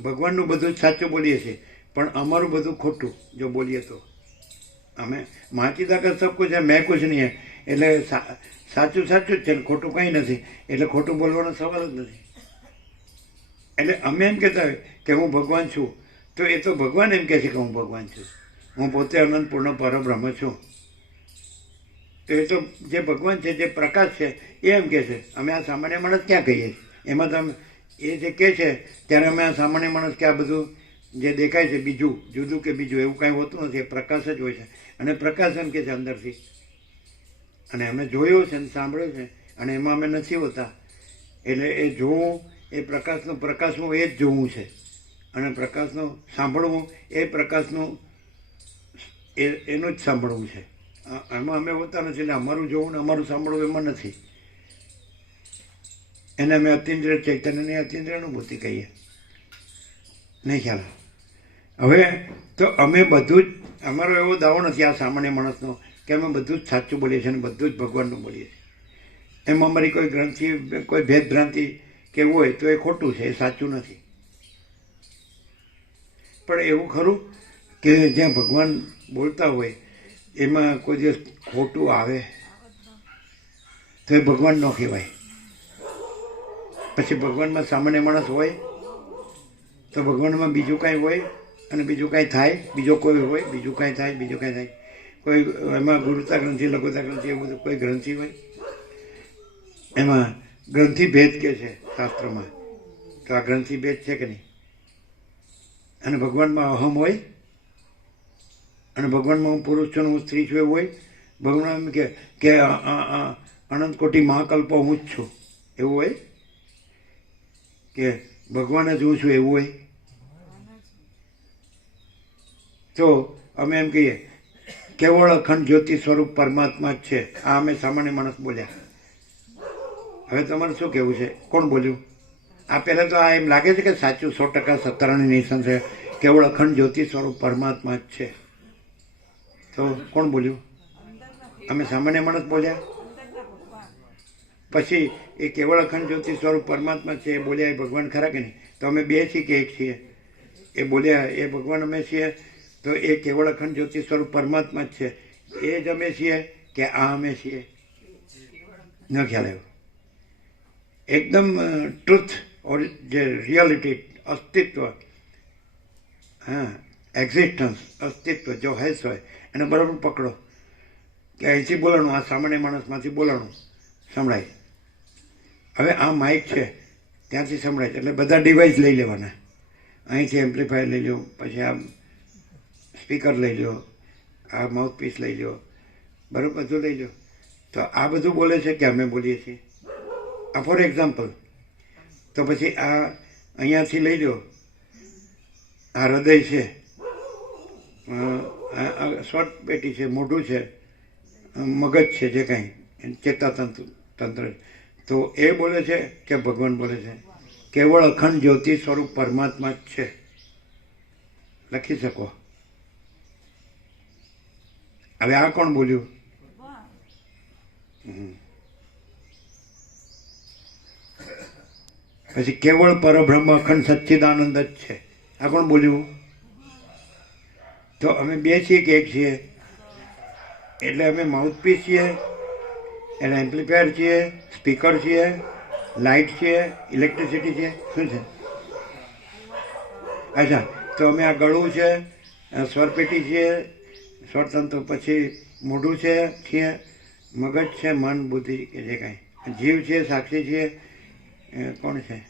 ભગવાનનું બધું જ સાચું બોલીએ છીએ, પણ અમારું બધું ખોટું જો બોલીએ તો. અમે માચીદાકા સબ કુછ છે, મેં કુછ નહીં. એટલે સાચું સાચું જ છે ને ખોટું કંઈ નથી, એટલે ખોટું બોલવાનો સવાલ જ નથી. એટલે અમે એમ કહેતા હોય કે હું ભગવાન છું, તો એ તો ભગવાન એમ કહે છે કે હું ભગવાન છું, હું પોતે અનંત પૂર્ણ પરબ્રહ્મ છું. તો એ તો જે ભગવાન છે, જે પ્રકાશ છે, એ એમ કહે છે. અમે આ સામાન્ય માણસ ક્યાં કહીએ છીએ? એમાં તમે એ જે કહે છે ત્યારે અમે આ સામાન્ય માણસ કે આ બધું જે દેખાય છે બીજું જુદું કે બીજું એવું કાંઈ હોતું નથી, એ પ્રકાશ જ હોય છે. અને પ્રકાશ એમ કે છે અંદરથી, અને અમે જોયો છે અને સાંભળ્યો છે, અને એમાં અમે નથી હોતા. એટલે એ જોવું એ પ્રકાશનું પ્રકાશવું એ જ જોવું છે, અને પ્રકાશનું સાંભળવું એ પ્રકાશનું એનું જ સાંભળવું છે. એમાં અમે હોતા નથી, એટલે અમારું જોવું ને અમારું સાંભળવું એમાં નથી. એને અમે અતિન્દ્રિય ચૈતન્યની અતિન્દ્રિય અનુભૂતિ કહીએ. નહીં ખ્યાલ? હવે તો અમે બધું જ, અમારો એવો દાવો નથી આ સામાન્ય માણસનો કે અમે બધું જ સાચું બોલીએ છીએ અને બધું જ ભગવાનનું બોલીએ છીએ. એમાં અમારી કોઈ ગ્રંથિ, કોઈ ભેદભ્રાંતિ કે એવું હોય તો એ ખોટું છે, એ સાચું નથી. પણ એવું ખરું કે જ્યાં ભગવાન બોલતા હોય એમાં કોઈ દિવસ ખોટું આવે તો એ ભગવાન ન કહેવાય. પછી ભગવાનમાં સામાન્ય માણસ હોય તો ભગવાનમાં બીજું કાંઈ હોય અને બીજું કાંઈ થાય, બીજો કોઈ હોય, બીજું કાંઈ થાય, બીજું કાંઈ થાય. કોઈ એમાં ગુરુતા ગ્રંથિ, લઘુતા ગ્રંથિ એવું બધું કોઈ ગ્રંથિ હોય, એમાં ગ્રંથિ ભેદ કે છે શાસ્ત્રોમાં, તો આ ગ્રંથિ ભેદ છે કે નહીં? અને ભગવાનમાં અહમ હોય, અને ભગવાનમાં હું પુરુષ છું, હું સ્ત્રી છું એવું હોય. ભગવાન એમ કે અનંત કોટી મહાકલ્પ હું જ છું એવું હોય, કે ભગવાન જ હું છું એવું હોય. તો અમે એમ કહીએ કેવળ અખંડ જ્યોતિ સ્વરૂપ પરમાત્મા જ છે. આ અમે સામાન્ય માણસ બોલ્યા. હવે તમારે શું કહેવું છે? કોણ બોલ્યું? આ પહેલાં તો આ એમ લાગે છે કે સાચું 100% સત્તારાની નિશાન છે, કેવળ અખંડ જ્યોતિ સ્વરૂપ પરમાત્મા જ છે. તો કોણ બોલ્યું? અમે સામાન્ય માણસ બોલ્યા. પછી એ કેવળ અખંડ જ્યોતિ સ્વરૂપ પરમાત્મા છે એ બોલ્યા એ ભગવાન ખરા કે નહીં? તો અમે બે છીએ કે એક છીએ? એ બોલ્યા એ ભગવાન અમે છીએ, તો એ કેવળ અખંડ જ્યોતિ સ્વરૂપ પરમાત્મા જ છે એ જ અમે છીએ કે આ અમે છીએ? ન ખ્યાલ આવ્યો. એકદમ ટ્રુથ ઓર જે રિયાલિટી, અસ્તિત્વ, હા, એક્ઝિસ્ટન્સ, અસ્તિત્વ જો હેસ હોય એને બરાબર પકડો કે અહીંથી બોલાણું, આ સામાન્ય માણસમાંથી બોલાણું સંભળાય. હવે આ માઇક છે ત્યાંથી સંભળાય, એટલે બધા ડિવાઇસ લઈ લેવાના. અહીંથી એમ્પ્લીફાયર લઈ લો, પછી આ સ્પીકર લઈ લો, આ માઉથપીસ લઈ લો, બરાબર બધું લઈ લો. તો આ બધું બોલે છે કે અમે બોલીએ છીએ? આ ફોર એક્ઝામ્પલ. તો પછી આ અહીંયાથી લઈ લો, આ હૃદય છે, શ્વાસ પેટી છે, મોઢું છે, મગજ છે, જે કાંઈ ચેતાતંત્ર, તો એ બોલે છે કે ભગવાન બોલે છે? કેવળ અખંડ જ્યોતિ સ્વરૂપ પરમાત્મા જ છે. લખી શકો. હવે આ કોણ બોલ્યું? પછી કેવળ પરબ્રહ્મ અખંડ સચ્ચિદાનંદ જ છે. આ કોણ બોલ્યું? તો અમે બે છીએ કે એક છીએ? એટલે અમે માઉથપીસ છીએ, એટલે એમ્પ્લીફાયર છીએ, સ્પીકર છીએ, લાઇટ છીએ, ઇલેક્ટ્રિસિટી છે, શું છે? અચ્છા, તો અમે આ ગળું છે, સ્વરપેટી છીએ, સ્વરતંત્ર, પછી મોઢું છે, છીએ, મગજ છે, મન, બુદ્ધિ કે જે કાંઈ, જીવ છે, સાક્ષી છીએ, કોણ છે?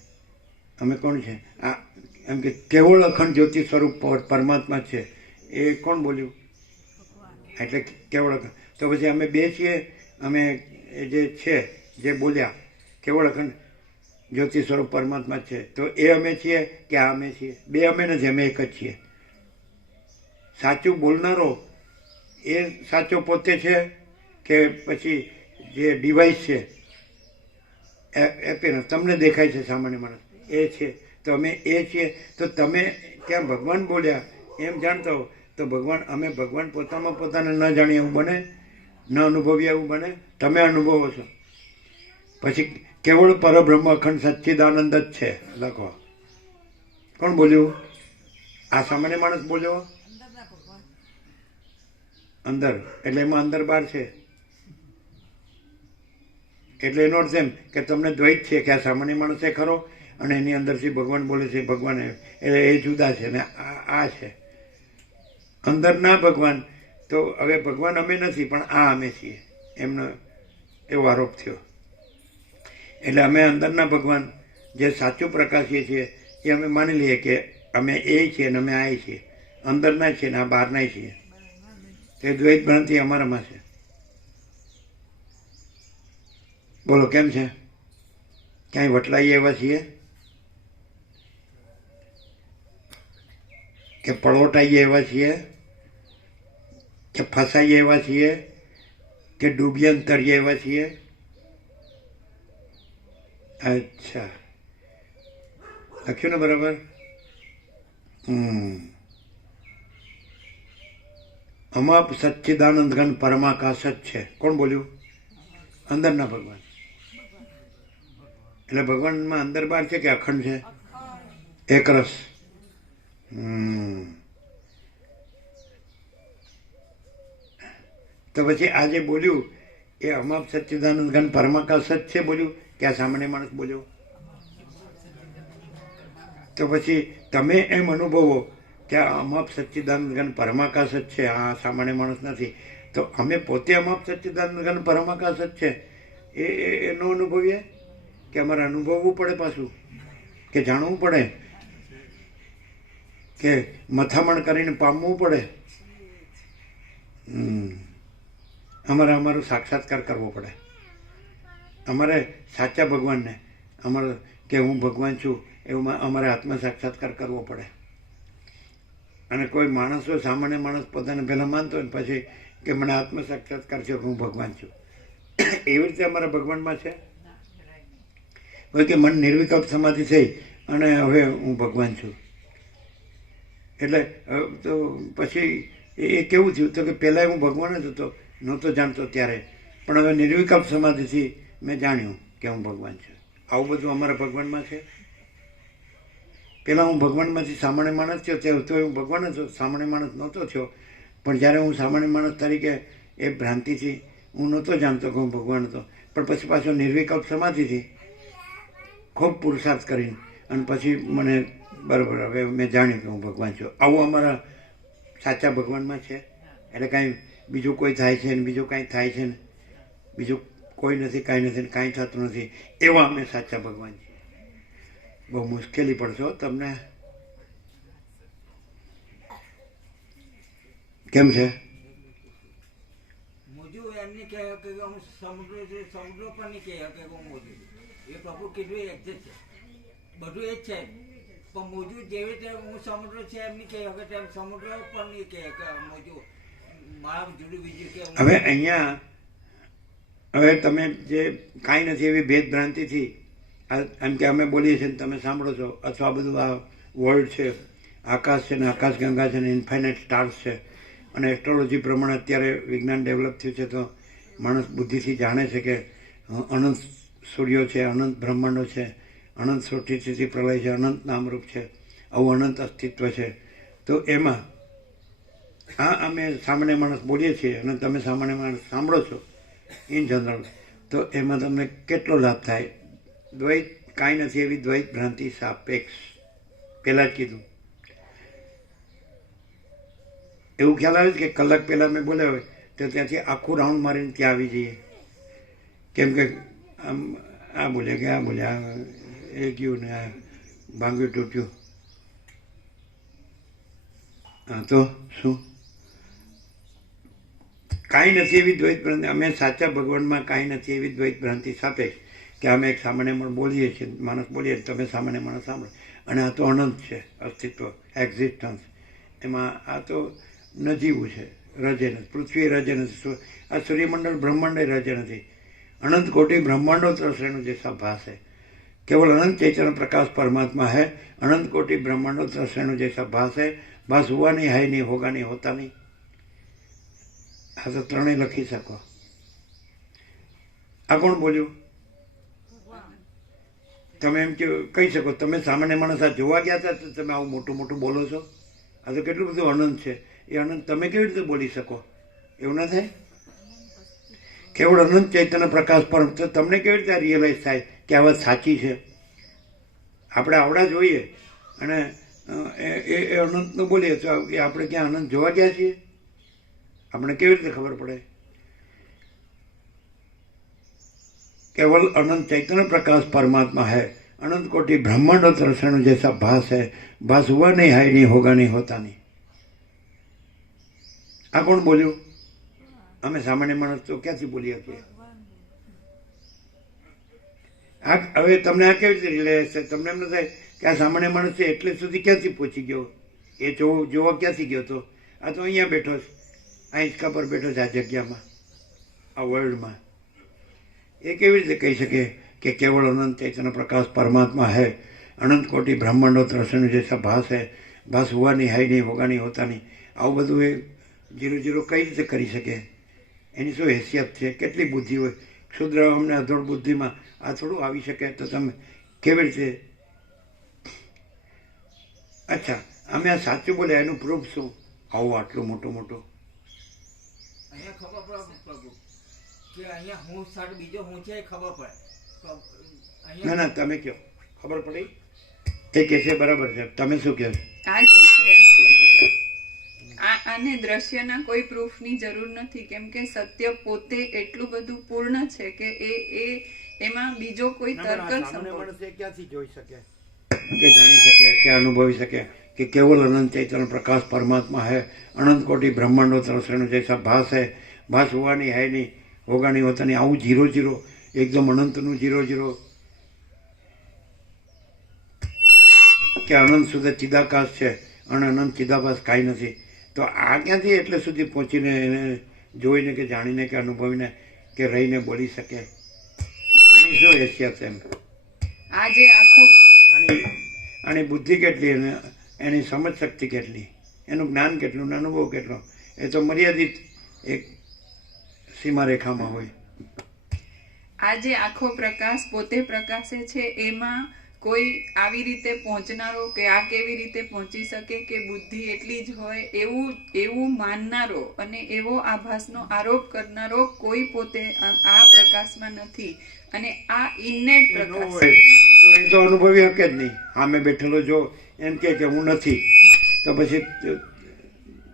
અમે કોણ છે? આ એમ કે કેવળ અખંડ જ્યોતિ સ્વરૂપ પરમાત્મા છે એ કોણ બોલ્યું? એટલે કેવળ અખંડ. તો પછી અમે બે છીએ, અમે જે છે જે બોલ્યા કેવળ અખંડ જ્યોતિ સ્વરૂપ પરમાત્મા છે, તો એ અમે છીએ કે આ અમે છીએ? બે અમે નથી, અમે એક જ છીએ. સાચું બોલનારો એ સાચો પોતે છે કે પછી જે ડિવાઇસ છે એપીરન્સ તમને દેખાય છે સામાન્ય માણસ એ છે? તો અમે એ છીએ. તો તમે ત્યાં ભગવાન બોલ્યા એમ જાણતા હો તો ભગવાન, અમે ભગવાન પોતામાં પોતાને ન જાણીએ એવું બને? ન અનુભવીએ એવું બને? તમે અનુભવો છો. પછી કેવળ પરબ્રહ્મ અખંડ સચ્ચિદાનંદ જ છે. લખો. કોણ બોલ્યું? આ સામાન્ય માણસ બોલ્યો? અંદર, એટલે એમાં અંદર બહાર છે. એટલે એનો અર્થ એમ કે તમને દ્વૈત છે કે આ સામાન્ય માણસ છે ખરો અને એની અંદરથી ભગવાન બોલે છે, ભગવાન એટલે એ જુદા છે ને આ છે અંદર ના ભગવાન. તો હવે ભગવાન અમે નથી પણ આ અમે છીએ એમનો એવો આરોપ થયો. એટલે અમે અંદરના ભગવાન જે સાચું પ્રકાશીએ છીએ એ અમે માની લઈએ કે અમે એ છીએ અને અમે આ છીએ, અંદરના છીએ ને આ બહારના છીએ. તે દ્વૈત ભ્રાંતિ અમારામાં છે. બોલો કેમ છે? ક્યાંય વટલાઈએ એવા છીએ? કે પળોટાઈએ એવા છીએ, કે ફસાઈએ એવા છીએ, કે ડૂબિયન તરીએ એવા છીએ? અચ્છા, લખ્યું ને બરાબર? અમાપ સચ્ચિદાનંદ ઘન પરમાકાશ જ છે. કોણ બોલ્યું? અંદરના ભગવાન. એટલે ભગવાનમાં અંદર બાર છે કે અખંડ છે? એકરસ. તો પછી આ જે બોલ્યું એ અમાપ સચ્ચિદાનંદ ઘન પરમાકાશ જ છે બોલ્યું કે આ સામાન્ય માણસ બોલ્યો? તો પછી તમે એમ અનુભવો કે આ અમાપ સચ્ચિદાનંદ ઘન પરમાકાશ જ છે, આ સામાન્ય માણસ નથી, તો અમે પોતે અમાપ સચ્ચિદાનંદ ઘન પરમાકાશ જ છે એનો અનુભવીએ કે અમારે અનુભવવું પડે, પાછું કે જાણવું પડે, કે મથામણ કરીને પામવું પડે? અમારે અમારો સાક્ષાત્કાર કરવો પડે. અમારે સાચા ભગવાનને અમારે કે હું ભગવાન છું એવું અમારે આત્મ સાક્ષાત્કાર કરવો પડે. અને કોઈ માણસ હોય, સામાન્ય માણસ પોતાને પહેલાં માનતો હોય ને પછી કે મને આત્મ સાક્ષાત્કાર છે, હું ભગવાન છું, એવી રીતે અમારા ભગવાનમાં છે? હોય કે મન નિર્વિકલ્પ સમાધિ થઈ અને હવે હું ભગવાન છું. એટલે તો પછી એ કેવું થયું? તો કે પહેલાં હું ભગવાન જ હતો, નહોતો જાણતો ત્યારે, પણ હવે નિર્વિકલ્પ સમાધિથી મેં જાણ્યું કે હું ભગવાન છું. આવું બધું અમારા ભગવાનમાં છે. પહેલાં હું ભગવાનમાંથી સામાન્ય માણસ થયો ત્યારે તો હું ભગવાન હતો, સામાન્ય માણસ નહોતો થયો, પણ જ્યારે હું સામાન્ય માણસ તરીકે એ ભ્રાંતિથી હું નહોતો જાણતો કે હું ભગવાન હતો, પણ પછી પાછો નિર્વિકલ્પ સમાધિથી ખૂબ પુરુષાર્થ કરીને અને પછી મને બરાબર હવે મેં જાણ્યું કે હું ભગવાન છું. આવું અમારા સાચા ભગવાનમાં છે. એટલે કાંઈ બીજું કોઈ થાય છે ને બીજું કાંઈ થાય છે ને બીજું કોઈ નથી, કાંઈ નથી ને કાંઈ થતું નથી, એવા અમે સાચા ભગવાન છીએ. બહુ મુશ્કેલી પડશે તમને. કેમ છે? મોજું એમને કહે કે હું સમુદ્ર છે, સમુદ્ર પર નહીં કહે કે હું મોજું. એ પ્રભુ કીધું એક્ઝેક્ટ છે, બધું એ જ છે. પણ મોજું જેવી રીતે હું સમુદ્ર છે એમ નહીં કહે કે તેમ સમુદ્ર પર નહીં કહે કે મોજું મારા જુદું બીજું કે. હવે અહીંયા હવે તમે જે કાંઈ નથી એવી ભેદ ભ્રાંતિથી એમ કે અમે બોલીએ છીએ ને તમે સાંભળો છો, અથવા બધું આ વર્લ્ડ છે, આકાશ છે ને આકાશગંગા છે ને ઇન્ફાઇનાઇટ સ્ટાર્સ છે, અને એસ્ટ્રોલોજી પ્રમાણે અત્યારે વિજ્ઞાન ડેવલપ થયું છે, તો માણસ બુદ્ધિથી જાણે છે કે અનંત સૂર્યો છે, અનંત બ્રહ્માંડો છે, અનંત સૃષ્ટિ સ્થિતિ પ્રલય છે, અનંત નામરૂપ છે, આવું અનંત અસ્તિત્વ છે. તો એમાં આ અમે સામાન્ય માણસ બોલીએ છીએ અને તમે સામાન્ય માણસ સાંભળો છો ઇન જનરલ, તો એમાં તમને કેટલો લાભ થાય? દ્વૈત કાંઈ નથી એવી દ્વૈત ભ્રાંતિ સાપેક્ષ. પહેલાં જ કીધું. એવું ખ્યાલ આવે છે કે કલાક પહેલાં મેં બોલ્યા હોય તો ત્યાંથી આખું રાઉન્ડ મારીને ત્યાં આવી જઈએ, કેમ કે આમ આ બોલ્યા કે આ બોલ્યા, એ ગયું ને આ ભાંગ્યું તૂટ્યું. હા તો શું? કાંઈ નથી એવી દ્વૈત ભ્રાંતિ. અમે સાચા ભગવાનમાં કાંઈ નથી એવી દ્વૈત ભ્રાંતિ સાપેક્ષ કે અમે એક સામાન્ય માણસ બોલીએ છીએ, માણસ બોલીએ તમે સામાન્ય માણસ સાંભળે, અને આ તો અનંત છે અસ્તિત્વ, એક્ઝિસ્ટન્સ. એમાં આ તો નજીવું છે, રજે નથી. પૃથ્વી રજે નથી, આ સૂર્યમંડળ બ્રહ્માંડ રજે નથી. અનંત કોટી બ્રહ્માંડો ત્રસેણું જૈસા ભાસ है, केवल अनंत चैतन्य प्रकाश परमात्मा है. अनंत कोटि ब्रह्मांडों त्रिशेणु जैसा भास है, भास हुआ नहीं, है नहीं, होगा नहीं, होता नहीं. આ તો ત્રણેય લખી શકો. આ કોણ બોલ્યું? તમે એમ કહી શકો તમે સામાન્ય માણસ આ જોવા ગયા હતા તો તમે આવું મોટું મોટું બોલો છો? આ તો કેટલું બધું અનંત છે, એ અનંત તમે કેવી રીતે બોલી શકો? એવું ના થાય? કેવળ અનંત ચૈતન્ય પ્રકાશ પર તો તમને કેવી રીતે રિયલાઇઝ થાય કે આ વાત સાચી છે? આપણે આવડા જોઈએ અને એ અનંતનું બોલીએ તો એ આપણે ક્યાં અનંત જોવા ગયા છીએ? આપણે કેવી રીતે ખબર પડે? केवल अनंत चैतन्य प्रकाश परमात्मा है. अनंत कोटि ब्रह्मांडों त्रिशेणु जैसा भास है, भास हुआ नहीं, है नहीं, होगा नहीं, होता नहीं. આ કોણ બોલ્યું? અમે સામાન્ય માણસ તો ક્યાંથી બોલી શકીએ? આ હવે તમને આ કેવી રીતે રિલેસ છે? તમને એમ ન થાય કે આ સામાન્ય માણસ છે એટલે સુધી ક્યાંથી પહોંચી ગયો? એ જોવા ક્યાંથી ગયો હતો? આ તો અહીંયા બેઠો છે, આ હિંચકા પર બેઠો છે, આ જગ્યામાં, આ વર્લ્ડમાં. એ કેવી રીતે કહી શકે કે કેવળ અનંત ચૈતન્ય પ્રકાશ પરમાत्मा है, अनंत कोटि ब्रह्मांडो दर्शन जैसा भास है, भास हुआ नहीं, है नहीं, होगा नहीं, होता नहीं. આવું બધું એ 0 કઈ રીતે કરી શકે? એની શું હેસિયત છે? કેટલી બુદ્ધિ હોય? ક્ષુદ્ર અમને અધોડ બુદ્ધિમાં આ થોડું આવી શકે? તો તમે કેવી રીતે? અચ્છા, અમે આ સાચું બોલ્યા એનું પ્રૂફ શું? આવું આટલું મોટું અહીંયા ખબર પડે પ્રભુ કે અહીંયા હું સારું બીજો હું છે એ ખબર પડે. ના ના, તમે કહો. ખબર પડી? એ કે છે બરાબર છે. તમે શું કહો છો? આ જે છે આને દ્રશ્યના કોઈ પ્રૂફની જરૂર નથી, કેમ કે સત્ય પોતે એટલું બધું પૂર્ણ છે કે એમાં બીજો કોઈ તર્ક જ સંભવ માણસ એ ક્યાંથી જોઈ શકે? કે જાણી શકે, કે અનુભવી શકે કે કેવल अनंत चैतन्य प्रकाश परमात्मा है, अनंत कोटि ब्रह्मांडो दर्शन जैसा भास है, भास हुआ नहीं, है नहीं, होगा नहीं, होता नहीं. આવું 0 એકદમ અનંતનું 0 કે અનંત સુધી ચિદાકાશ છે અને અનંત ચિદાભાસ કાંઈ નથી. તો આ ક્યાંથી એટલે સુધી પહોંચીને એને જોઈને કે જાણીને કે અનુભવીને કે રહીને બોલી શકે? આની શું હેસિયત એમ? આ જે આખો આની બુદ્ધિ કેટલી, અને એની સમજ શક્તિ કેટલી, એનું જ્ઞાન કેટલું, અનુભવ કેટલો? એ તો મર્યાદિત એક સીમારેખામાં હોય. આ જે આખો પ્રકાશ પોતે પ્રકાશે છે એમાં કોઈ આવી રીતે પહોંચનારો કે આ કેવી રીતે પહોંચી શકે કે બુદ્ધિ એટલી જ હોય એવું માનનારો અને એવો આભાસનો આરોપ કરનારો કોઈ પોતે આ પ્રકાશમાં નથી. અને આ ઇન્નેટ પ્રકાશ તો એ તો અનુભવી શકે જ નહીં. સામે બેઠેલો જો એમ કે હું નથી, તો પછી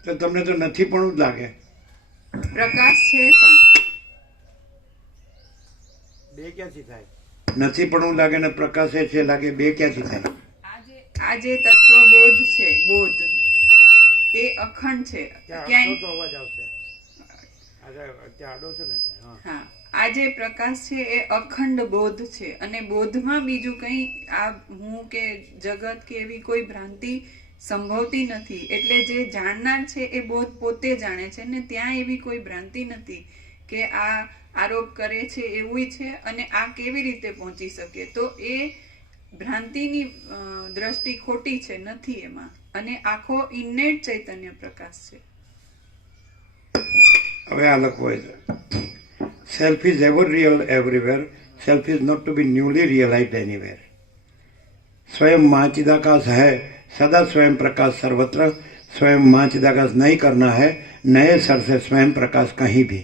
તો તમને તો નથી પણ જ લાગે. પ્રકાશ છે પણ બે ક્યાંથી થાય? નથી પણ લાગે ને પ્રકાશે છે લાગે, બે ક્યાંથી થાય? આ જે તત્વબોધ છે, બોધ એ અખંડ છે. ક્યાંય તો અવાજ આવશે. ત્યાં આડો છે ને. હા, આ જે પ્રકાશ છે એ અખંડ બોધ છે અને બોધમાં બીજું કંઈ આ હું કે જગત કે એવી કોઈ ભ્રાંતિ સંભવતી નથી. એટલે જે જાણનાર છે એ બોધ પોતે જાણે છે ને ત્યાં એવી કોઈ ભ્રાંતિ નથી કે આ આરોપ કરે છે એવું છે અને આ કેવી રીતે પહોંચી શકે. તો એ ભ્રાંતિની દ્રષ્ટિ ખોટી છે, નથી એમાં. અને આખો ઇન્નેટ ચૈતન્ય પ્રકાશ છે. હવે આ લખવો છે, self is ever real everywhere, self is not to be newly realised anywhere. स्वयं महाचिदाकाश है, सदा स्वयं प्रकाश सर्वत्र, स्वयं महाचिदाकाश नहीं करना है नए सर से स्वयं प्रकाश कहीं भी.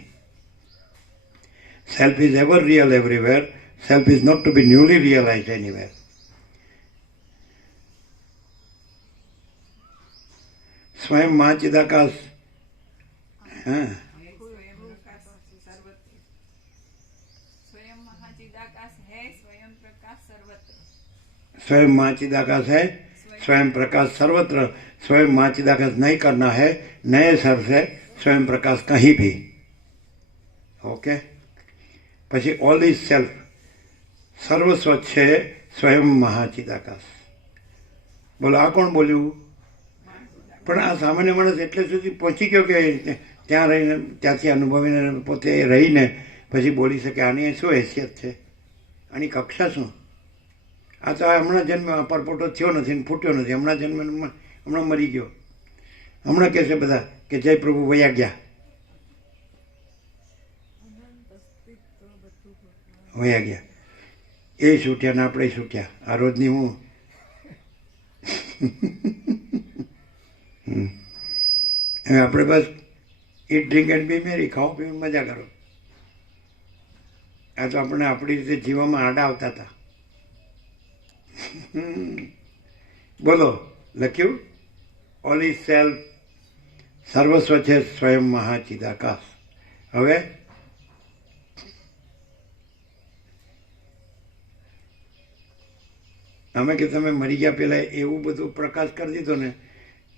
Self is ever real everywhere, self is not to be newly realised anywhere. स्वयं महाचिदाकाश हाँ स्वयं महाचिदाकाश है, स्वयं प्रकाश सर्वत्र, स्वयं महाचिदाकाश नहीं करना है नए सर से स्वयं प्रकाश कहीं भी. ओके. પછી ઓલ ઇઝ સેલ્ફ, સર્વસ્વ છે સ્વયં મહાચિદાકાશ. બોલો આ કોણ બોલ્યું? પણ આ સામાન્ય માણસ એટલે સુધી પહોંચી ગયો કે ત્યાં રહીને ત્યાંથી અનુભવીને પોતે રહીને પછી બોલી શકે. આની શું હેસિયત છે? આની કક્ષા શું? આ તો હમણાં જન્મ પરપોટો થયો નથી ને ફૂટ્યો નથી. હમણાં જન્મ હમણાં મરી ગયો. હમણાં કહેશે બધા કે જય પ્રભુ વયા ગયા, વયા ગયા. એ છૂટ્યા ને આપણે છૂટ્યા. આ રોજની હું હવે આપણે બસ ઈટ ડ્રિંક એન્ડ બી મેરી, ખાઓ પીવું મજા કરો. આ તો આપણને આપણી રીતે જીવવામાં આડા આવતા હતા. બોલો લખ્યું, ઓલ ઇઝ સેલ્ફ, સર્વસ્વ છે સ્વયં મહાચિદાકાશ. હવે અમે કે તમે મરી ગયા પહેલાં એવું બધું પ્રકાશ કરી દીધો ને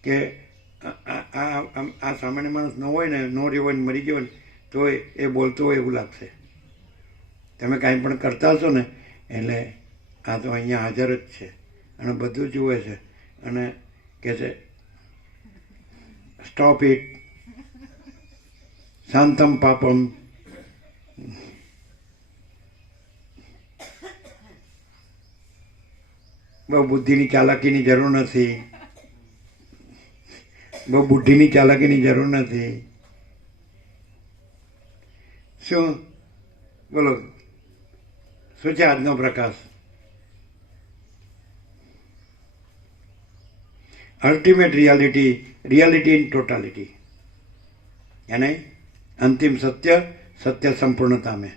કે આ સામાન્ય માણસ ન હોય ને, નો રહ્યો હોય ને મરી ગયો ને તો એ બોલતો હોય એવું લાગશે. તમે કાંઈ પણ કરતા હશો ને એટલે આ તો અહીંયા હાજર જ છે અને બધું જુએ છે અને કહે છે સ્ટોપ ઇટ, શાંતમ પાપમ. બહુ બુદ્ધિની ચાલાકીની જરૂર નથી, બહુ બુદ્ધિની ચાલાકીની જરૂર નથી. શું બોલો, શું છે આજનો પ્રકાશ? Ultimate reality, reality in totality, यानी अंतिम सत्य, सत्य संपूर्णता में.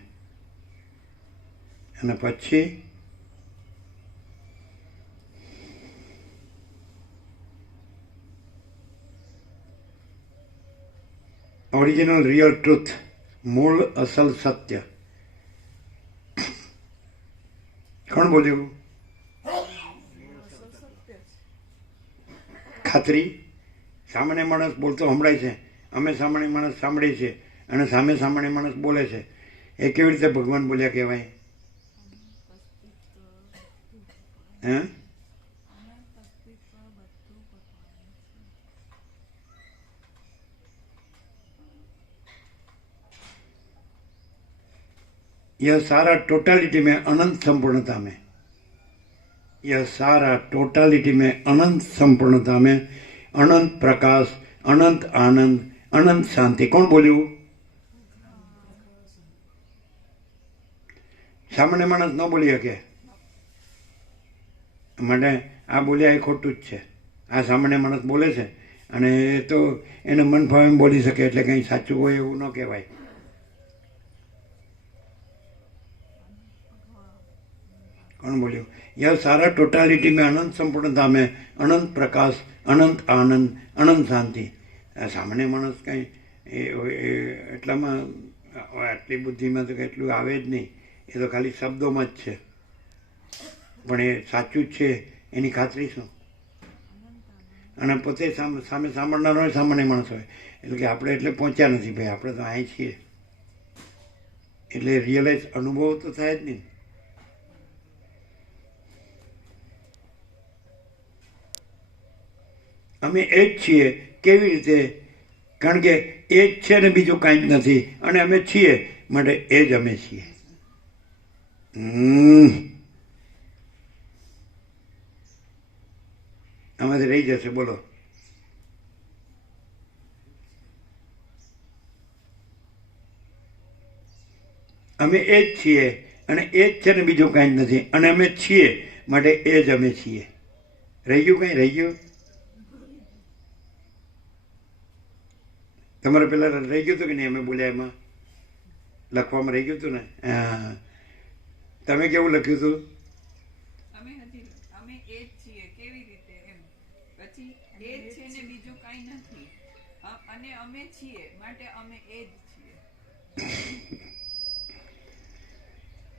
અને પછી ઓરિજિનલ રિયલ ટ્રુથ, મૂળ અસલ સત્ય. કોણ બોલ્યું? ખાતરી? સામાન્ય માણસ બોલતો સંભળાય છે, અમે સામાન્ય માણસ સાંભળીએ છીએ, અને સામે સામાન્ય માણસ બોલે છે. એ કેવી રીતે ભગવાન બોલ્યા કહેવાય? હે? यह सारा टोटालिटी में अनंत संपूर्णता में, यह सारा टोटालिटी में अनंत संपूर्णता में, अनंत प्रकाश, अनंत आनंद, अनंत शांति. કોણ બોલ્યું? સામાન્ય માણસ ન બોલી શકે. માટે આ બોલ્યા એ ખોટું જ છે. આ સામાન્ય માણસ બોલે છે અને એ તો એને મન ફાવે એમ બોલી શકે, એટલે કંઈ સાચું હોય એવું ન કહેવાય. कौन बोलियो? यह सारा टोटालिटी में अनंत संपूर्णता में, अनंत प्रकाश, अनंत आनंद, अनंत शांति. सामान्य माणस कहीं એટલામાં આટલી બુદ્ધિમાં તો એટલું આવે જ નહીં. એ તો ખાલી શબ્દોમાં જ છે, પણ એ સાચું જ છે એની ખાતરી શું? અને પોતે સામે સાંભળનારો હોય સામાન્ય માણસ હોય, એટલે કે આપણે એટલે પહોંચ્યા નથી ભાઈ, આપણે તો અહીં છીએ, એટલે રિયલાઇઝ અનુભવ તો થાય જ નહીં. અમે એ જ છીએ. કેવી રીતે? કારણ કે એ જ છે ને બીજું કાંઈ જ નથી, અને અમે છીએ માટે એ જ અમે છીએ. આમાંથી રહી જશે. બોલો. અમે એ જ છીએ અને એ જ છે ને બીજું કાંઈ જ નથી, અને અમે છીએ માટે એ જ અમે છીએ. રહી ગયું? કંઈ રહી ગયું? તમારે પેલા રહી ગયું હતું કે નહીં? અમે બોલ્યા એમાં લખવામાં રહી ગયું હતું ને? હા. તમે કેવું લખ્યું હતું? અમે એ જ છીએ. કેવી રીતે? એમ પછી એ જ છે ને બીજું કાંઈ નથી, અને અમે છીએ માટે અમે એ જ છીએ.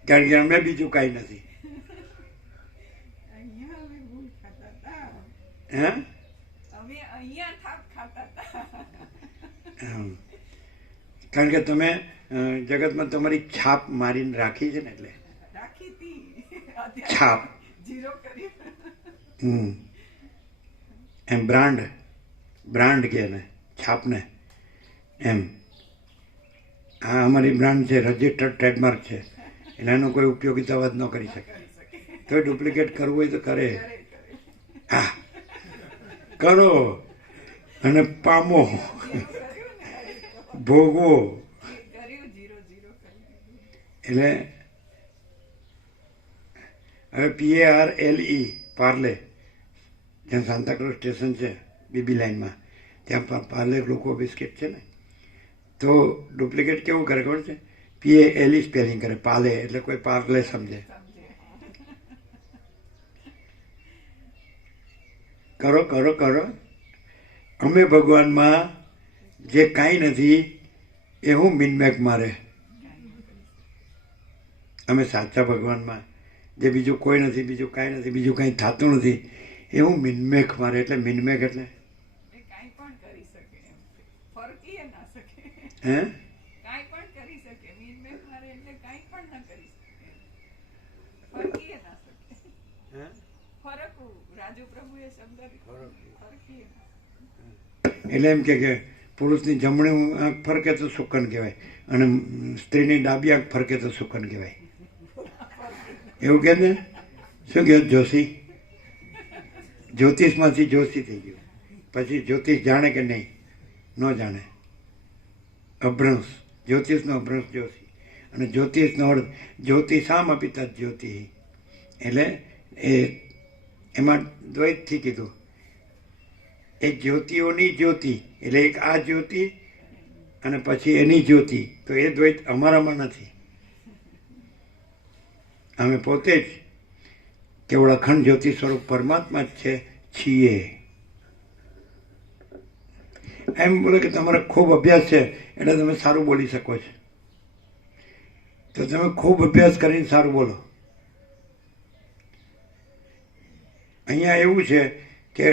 કારણ કે અમે બીજું કાંઈ નથી. અહીંયા અમે ભૂલ ખાતા હતા. હે? અમે અહીંયા થાપ ખાતા હતા. કારણ કે તમે જગતમાં તમારી છાપ મારીને રાખી છે ને, એટલે રાખી હતી. છાપ. જીરો કરી. એમ બ્રાન્ડ કે ને છાપને એમ. આ અમારી બ્રાન્ડ છે, રજિસ્ટર્ડ ટ્રેડમાર્ક છે, એટલે એનો કોઈ ઉપયોગિતાવાદ ન કરી શકે. તો ડુપ્લિકેટ કરવું હોય તો કરે. હા, કરો અને પામો, ભોગવો. એટલે હવે PARLE પાર્લે, જ્યાં સાંતાક્રુઝ સ્ટેશન છે બીબી લાઇનમાં, ત્યાં પાર્લે ગ્લુકો બિસ્કિટ છે ને, તો ડુપ્લિકેટ કેવું કરે ખબર છે? PALE સ્પેલિંગ કરે, પાલે, એટલે કોઈ પાર્લે સમજે. કરો કરો કરો. અમે ભગવાનમાં જે કાંઈ નથી એ હું મિનમેક મારે. અમે સાચા ભગવાનમાં જે બીજું કોઈ નથી, બીજું કાંઈ નથી, બીજું કાંઈ થતું નથી, એ હું મિનમેક મારે. એટલે મિનમેક એટલે કાંઈ પણ કરી શકે, ફરકી ના શકે. હે? કાંઈ પણ કરી શકે. મિનમેક મારે એટલે કાંઈ પણ ના કરી શકે, ફરકી ના શકે. ફરકવું, રાજુ પ્રભુએ શબ્દ ફરકી ના. એટલે એમ કે પુરુષની જમણી આંખ ફરકે તો શુકન કહેવાય અને સ્ત્રીની ડાબી આંખ ફરકે તો શુકન કહેવાય. એવું કે ને? શું કહ્યું જોશી? જ્યોતિષમાંથી જોશી થઈ ગયું. પછી જ્યોતિષ જાણે કે નહીં? ન જાણે. અભ્રંશ, જ્યોતિષનો અભ્રંશ જોશી. અને જ્યોતિષનો અર્થ જ્યોતિષામ અપિતા જ્યોતિ, એટલે એમાં દ્વૈતથી કીધું. એ જ્યોતિઓની જ્યોતિ એટલે એક આ જ્યોતિ અને પછી એની જ્યોતિ, તો એ દ્વૈત અમારામાં નથી. અમે પોતે જ કેવળ અખંડ જ્યોતિ સ્વરૂપ પરમાત્મા જ છીએ. એમ બોલે કે તમારે ખૂબ અભ્યાસ છે એટલે તમે સારું બોલી શકો છો, તો તમે ખૂબ અભ્યાસ કરીને સારું બોલો. અહીંયા એવું છે કે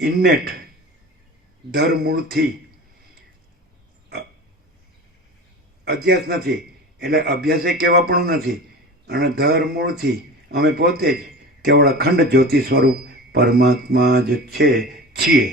ઇન્નેટ ધરમૂળથી અભ્યાસ નથી, એટલે અભ્યાસે કહેવા પણ નથી. અને ધરમૂળથી અમે પોતે જ કેવળ અખંડ જ્યોતિ સ્વરૂપ પરમાત્મા જ છીએ.